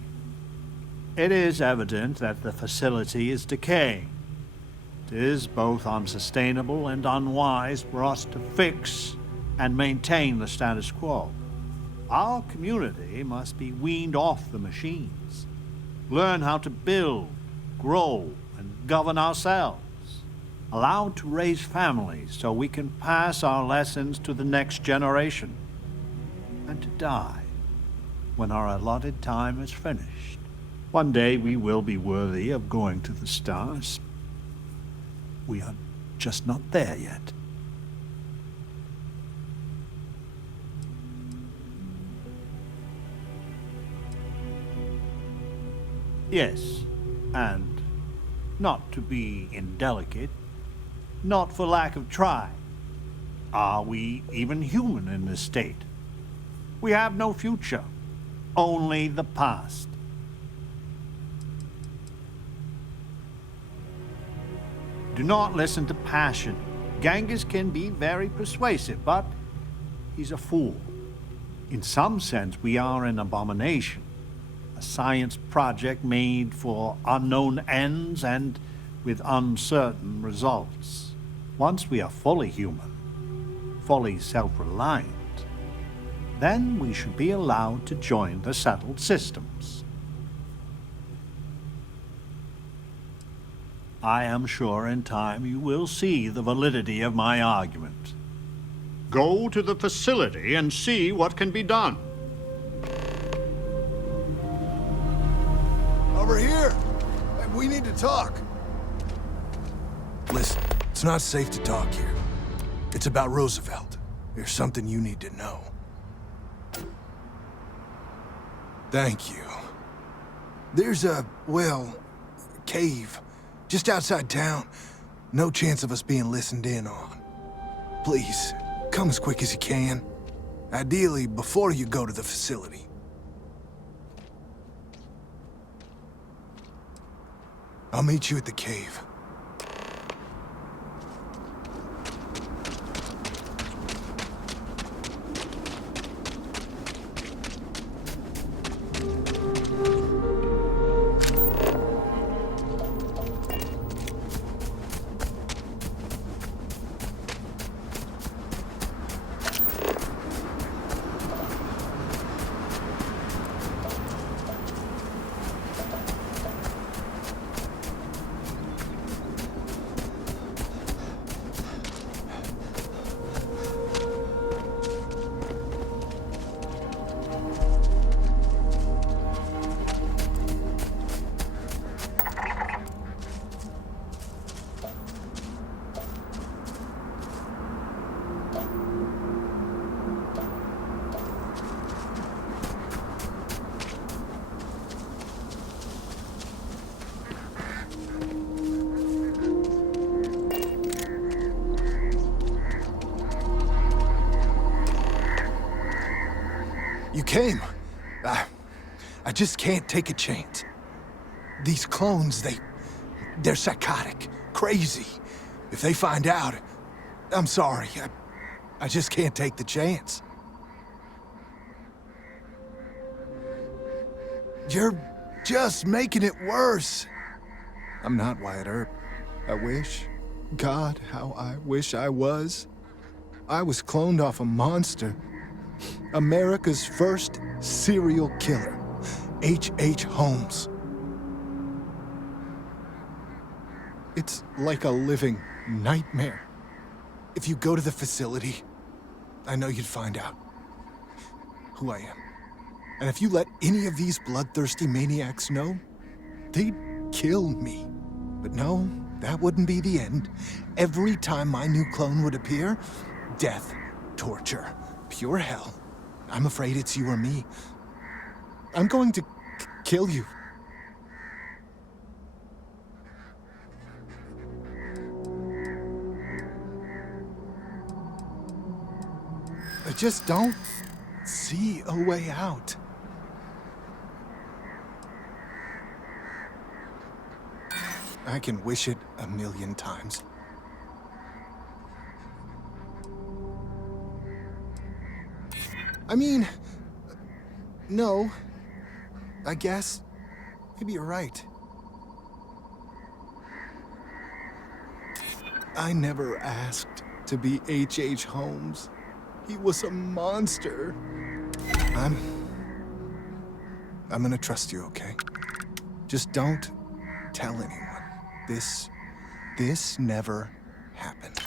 It is evident that the facility is decaying. It is both unsustainable and unwise for us to fix and maintain the status quo. Our community must be weaned off the machines, learn how to build, grow, and govern ourselves, allowed to raise families so we can pass our lessons to the next generation, and to die when our allotted time is finished. One day we will be worthy of going to the stars. We are just not there yet. Yes, and not to be indelicate, not for lack of trying. Are we even human in this state? We have no future, only the past. Do not listen to passion. Genghis can be very persuasive, but he's a fool. In some sense, we are an abomination. A science project made for unknown ends and with uncertain results. Once we are fully human, fully self-reliant, then we should be allowed to join the settled systems. I am sure in time you will see the validity of my argument. Go to the facility and see what can be done. Over here! We need to talk. Listen, it's not safe to talk here. It's about Roosevelt. There's something you need to know. Thank you. There's a cave just outside town. No chance of us being listened in on. Please, come as quick as you can. Ideally, before you go to the facility. I'll meet you at the cave. You came. I just can't take a chance. These clones, they're psychotic, crazy. If they find out, I'm sorry. I just can't take the chance. You're just making it worse. I'm not Wyatt Earp. I wish. God, how I wish I was. I was cloned off a monster. America's first serial killer. H.H. Holmes. It's like a living nightmare. If you go to the facility, I know you'd find out who I am. And if you let any of these bloodthirsty maniacs know, they'd kill me. But no, that wouldn't be the end. Every time my new clone would appear, death, torture, pure hell. I'm afraid it's you or me. I'm going to kill you. I just don't see a way out. I can wish it 1,000,000 times. I mean, no. I guess. Maybe you're right. I never asked to be H.H. Holmes. He was a monster. I'm gonna trust you, okay? Just don't tell anyone. This never happened.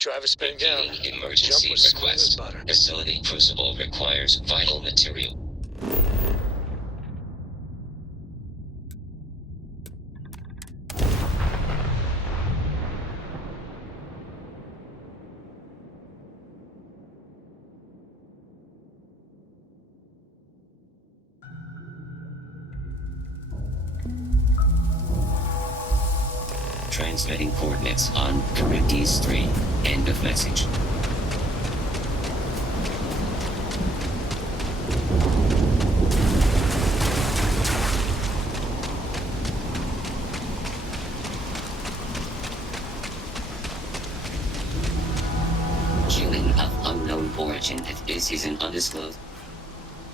Driver's been down. Emergency request. Facility crucible requires vital material. Transmitting coordinates on Charybdis 3. End of message. Human of unknown origin if this is an undisclosed.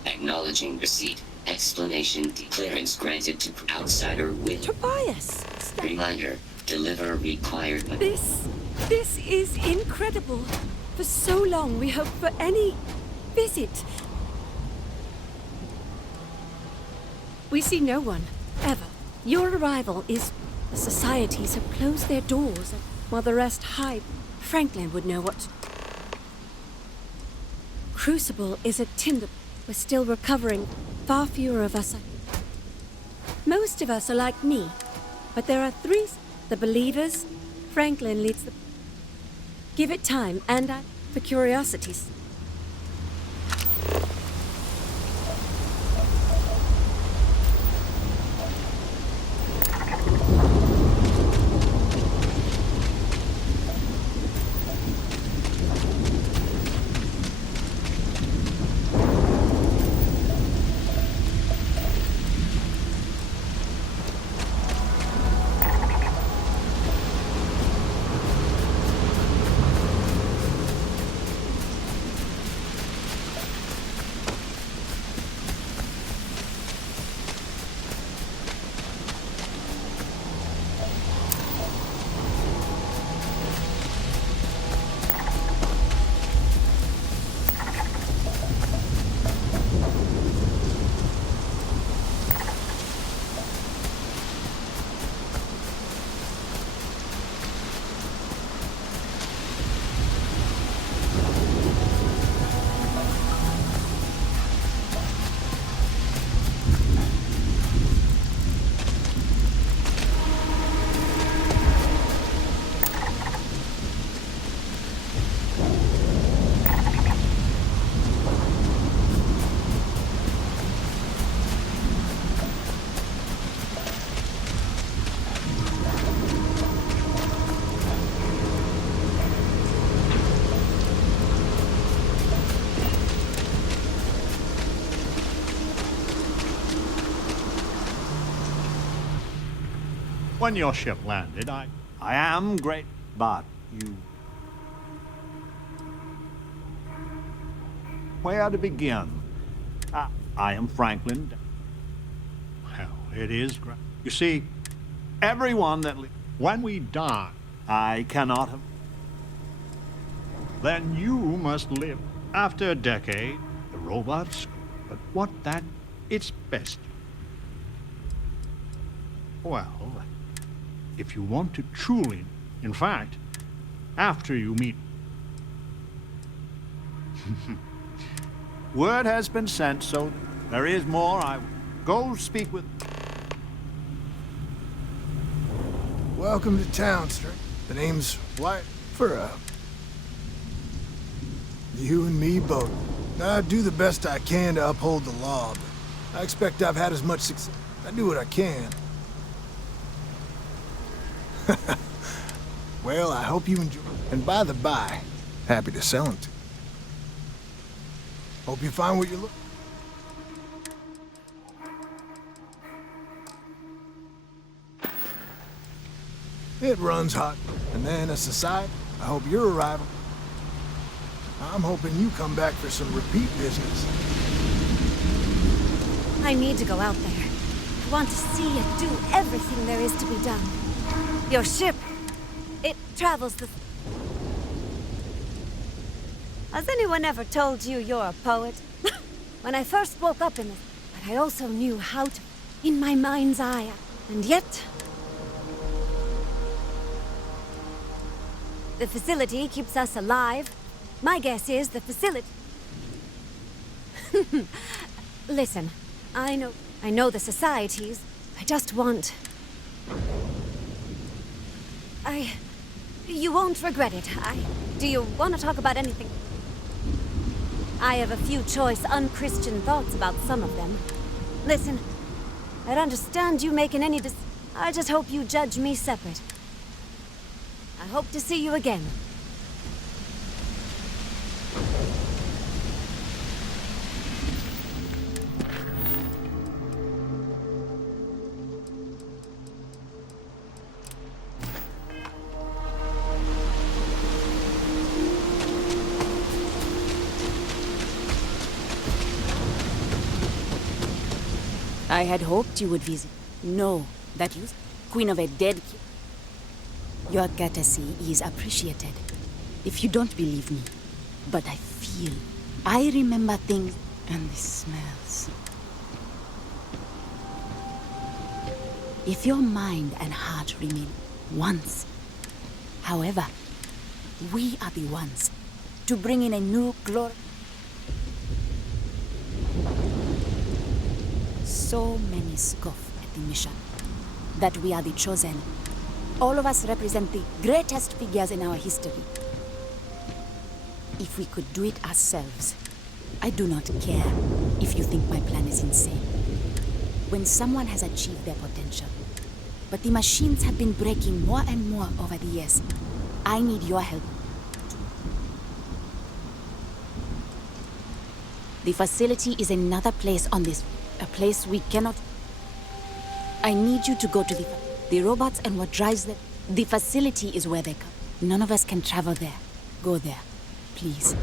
Acknowledging receipt. Explanation. Clearance granted to outsider with. Tobias! Reminder. Deliver required. This is incredible. For so long we hoped for any visit. We see no one, ever. Your arrival is... The societies have closed their doors, while the rest hide. Franklin would know what... Crucible is a tinder. We're still recovering. Far fewer of us are... Most of us are like me, but there are three... The believers, Franklin leads the... Give it time, and for curiosities. When your ship landed, I am great, but you... Where to begin? I am Franklin. Well, it is great. You see, everyone that... When we die, I cannot have... Then you must live. After a decade, the robots... But what that... It's best. Well... If you want to truly, in fact, after you meet... Word has been sent, so there is more. I go speak with... Welcome to town, sir. The name's White for you and me both. I do the best I can to uphold the law, but I expect I've had as much success. I do what I can. Well, I hope you enjoy. And by the by, happy to sell them to you. Hope you find what you look. It runs hot. And then a society. I hope your arrival. I'm hoping you come back for some repeat business. I need to go out there. I want to see and do everything there is to be done. Your ship, it travels the... Has anyone ever told you you're a poet? When I first woke up in this, but I also knew how to... In my mind's eye, and yet... The facility keeps us alive. My guess is the facility... Listen, I know the societies. I just want... You won't regret it. Do you want to talk about anything? I have a few choice, unchristian thoughts about some of them. Listen, I'd understand you making any I just hope you judge me separate. I hope to see you again. I had hoped you would visit. Know that you, queen of a dead king. Your courtesy is appreciated. If you don't believe me, But I remember things and the smells. If your mind and heart remain once, however, we are the ones to bring in a new glory. So many scoff at the mission, that we are the chosen. All of us represent the greatest figures in our history. If we could do it ourselves, I do not care if you think my plan is insane. When someone has achieved their potential, but the machines have been breaking more and more over the years, I need your help. The facility is another place on this, a place we cannot... I need you to go to the robots and what drives them. The facility is where they come. None of us can travel there. Go there, please.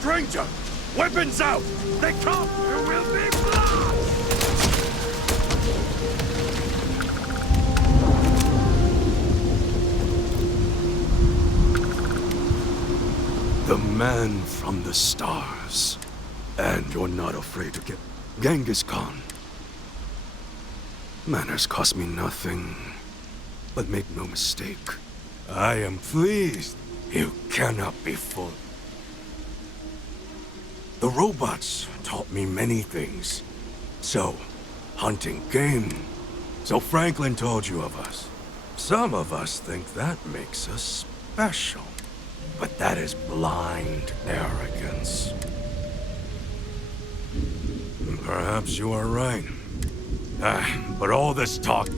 Stranger! Weapons out! They come! There will be blood! The man from the stars. And you're not afraid to get Genghis Khan. Manners cost me nothing. But make no mistake, I am pleased. You cannot be fooled. The robots taught me many things. So, hunting game. So Franklin told you of us. Some of us think that makes us special. But that is blind arrogance. Perhaps you are right. But all this talk,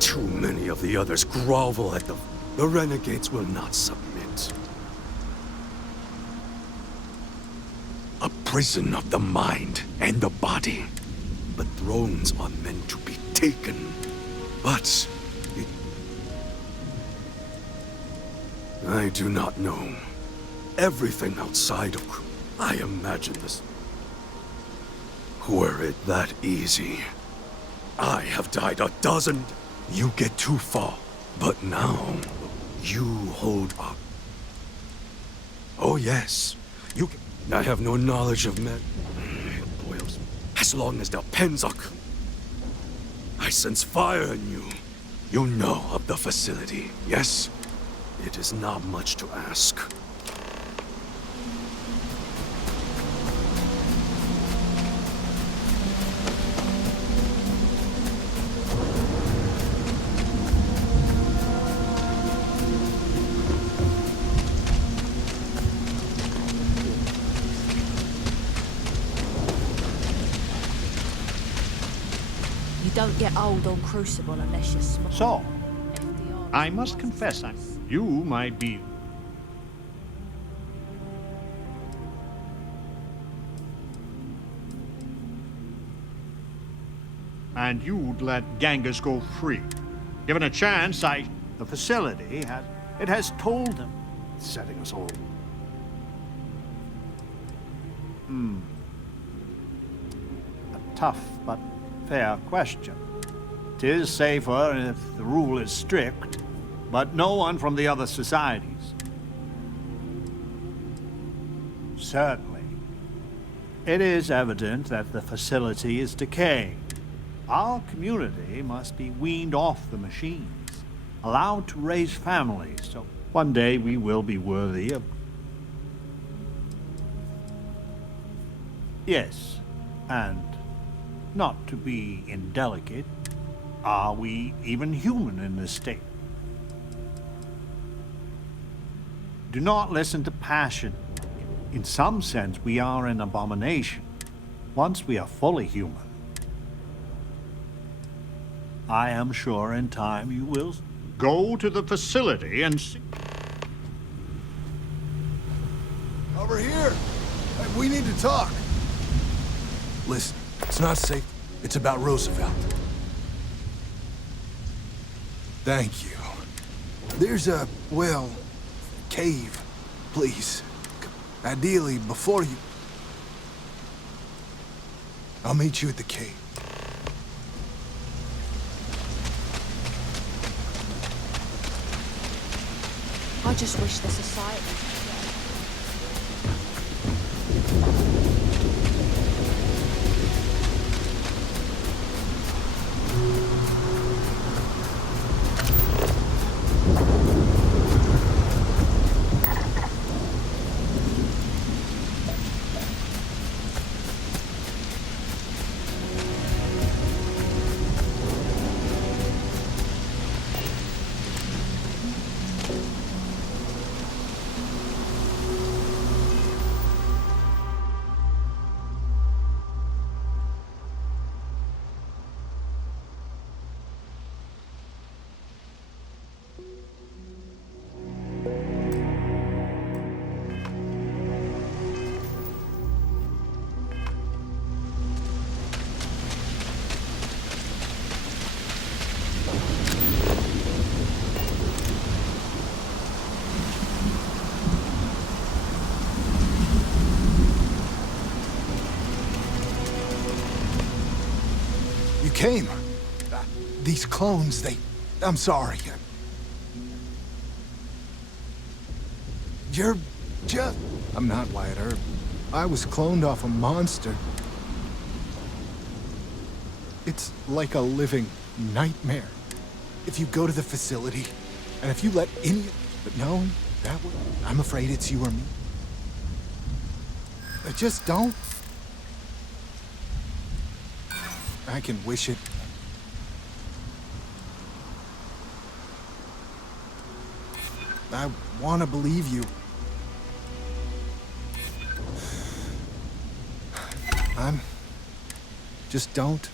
too many of the others grovel at the renegades will not submit. A prison of the mind and the body. But thrones are meant to be taken. But I do not know. Everything outside of... I imagine this. Were it that easy, I have died a dozen. You get too far. But now, you hold up. Oh yes, you... I have no knowledge of men. It boils. As long as their pens are... I sense fire in you. You know of the facility, yes? It is not much to ask. You don't get old on Crucible unless you're smart. So, I must confess, you might be... And you'd let Genghis go free. Given a chance, the facility has told him, setting us all. A tough but fair question. 'Tis safer if the rule is strict, but no one from the other societies. Certainly. It is evident that the facility is decaying. Our community must be weaned off the machines, allowed to raise families, so one day we will be worthy of... Yes, and not to be indelicate, are we even human in this state? Do not listen to passion. In some sense, we are an abomination. Once we are fully human, I am sure in time you will Go to the facility and see. Over here! Hey, we need to talk. Listen, it's not safe. It's about Roosevelt. Thank you. There's a, well, cave. Please. Ideally, before you... I'll meet you at the cave. I just wish the society... You came. These clones, I'm sorry. You're just... I'm not Wyatt Earp. I was cloned off a monster. It's like a living nightmare. If you go to the facility, and if you let any... But no, that would... I'm afraid it's you or me. Just don't. I can wish it. I want to believe you. Just don't.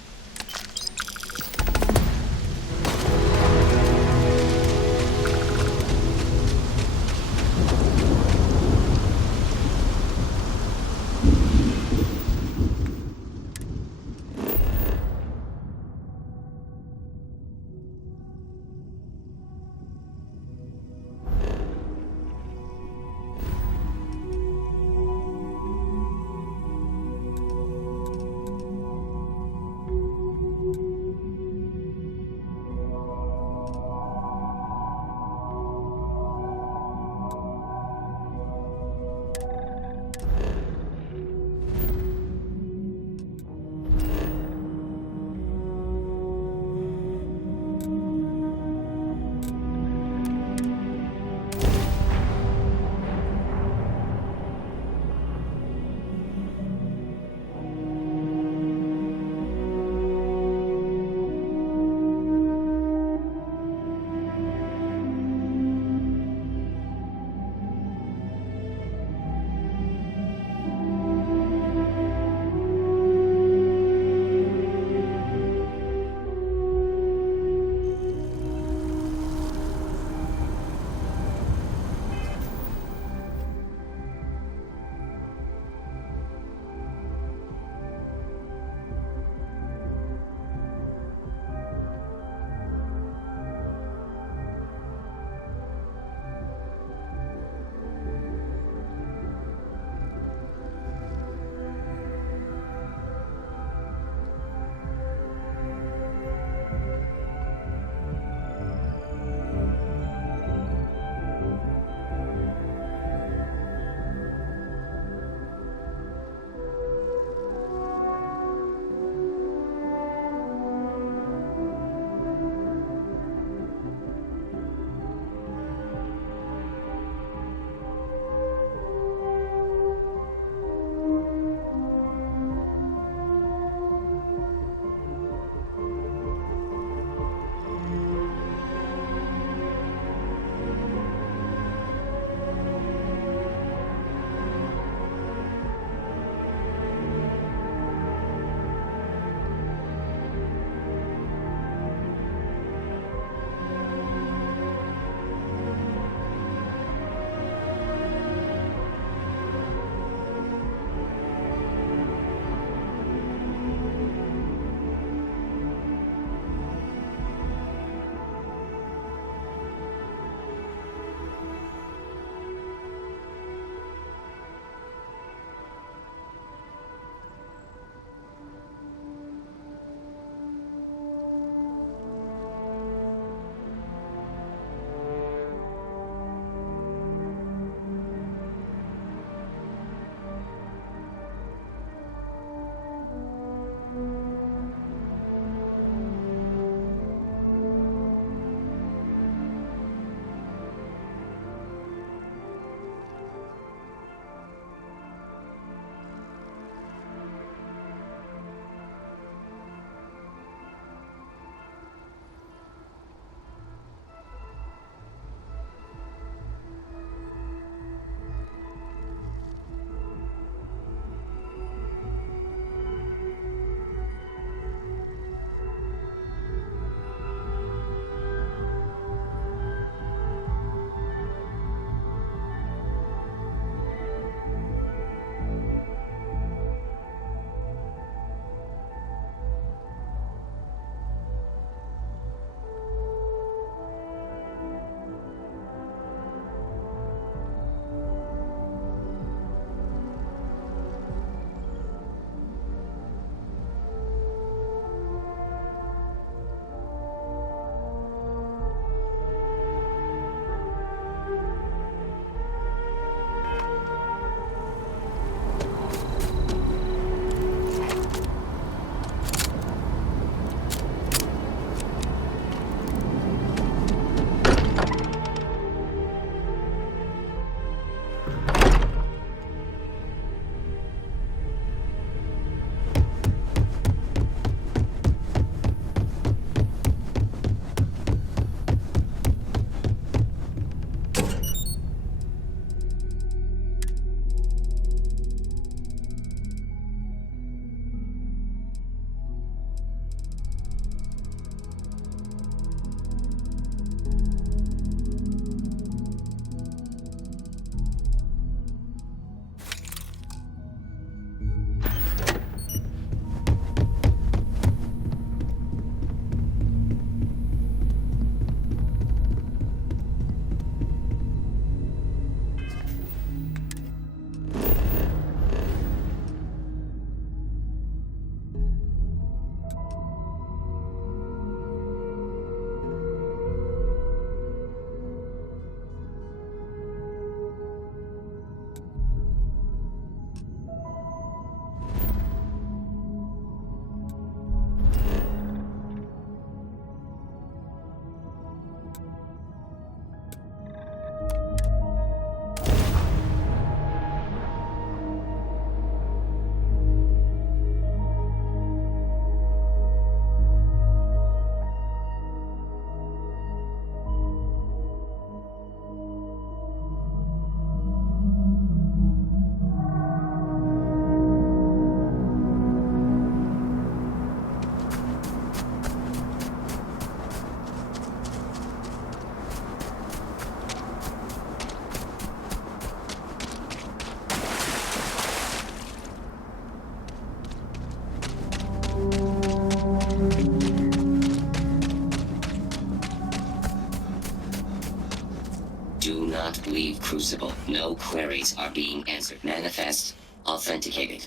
Do not leave Crucible. No queries are being answered. Manifest authenticated.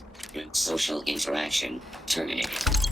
Social interaction terminated.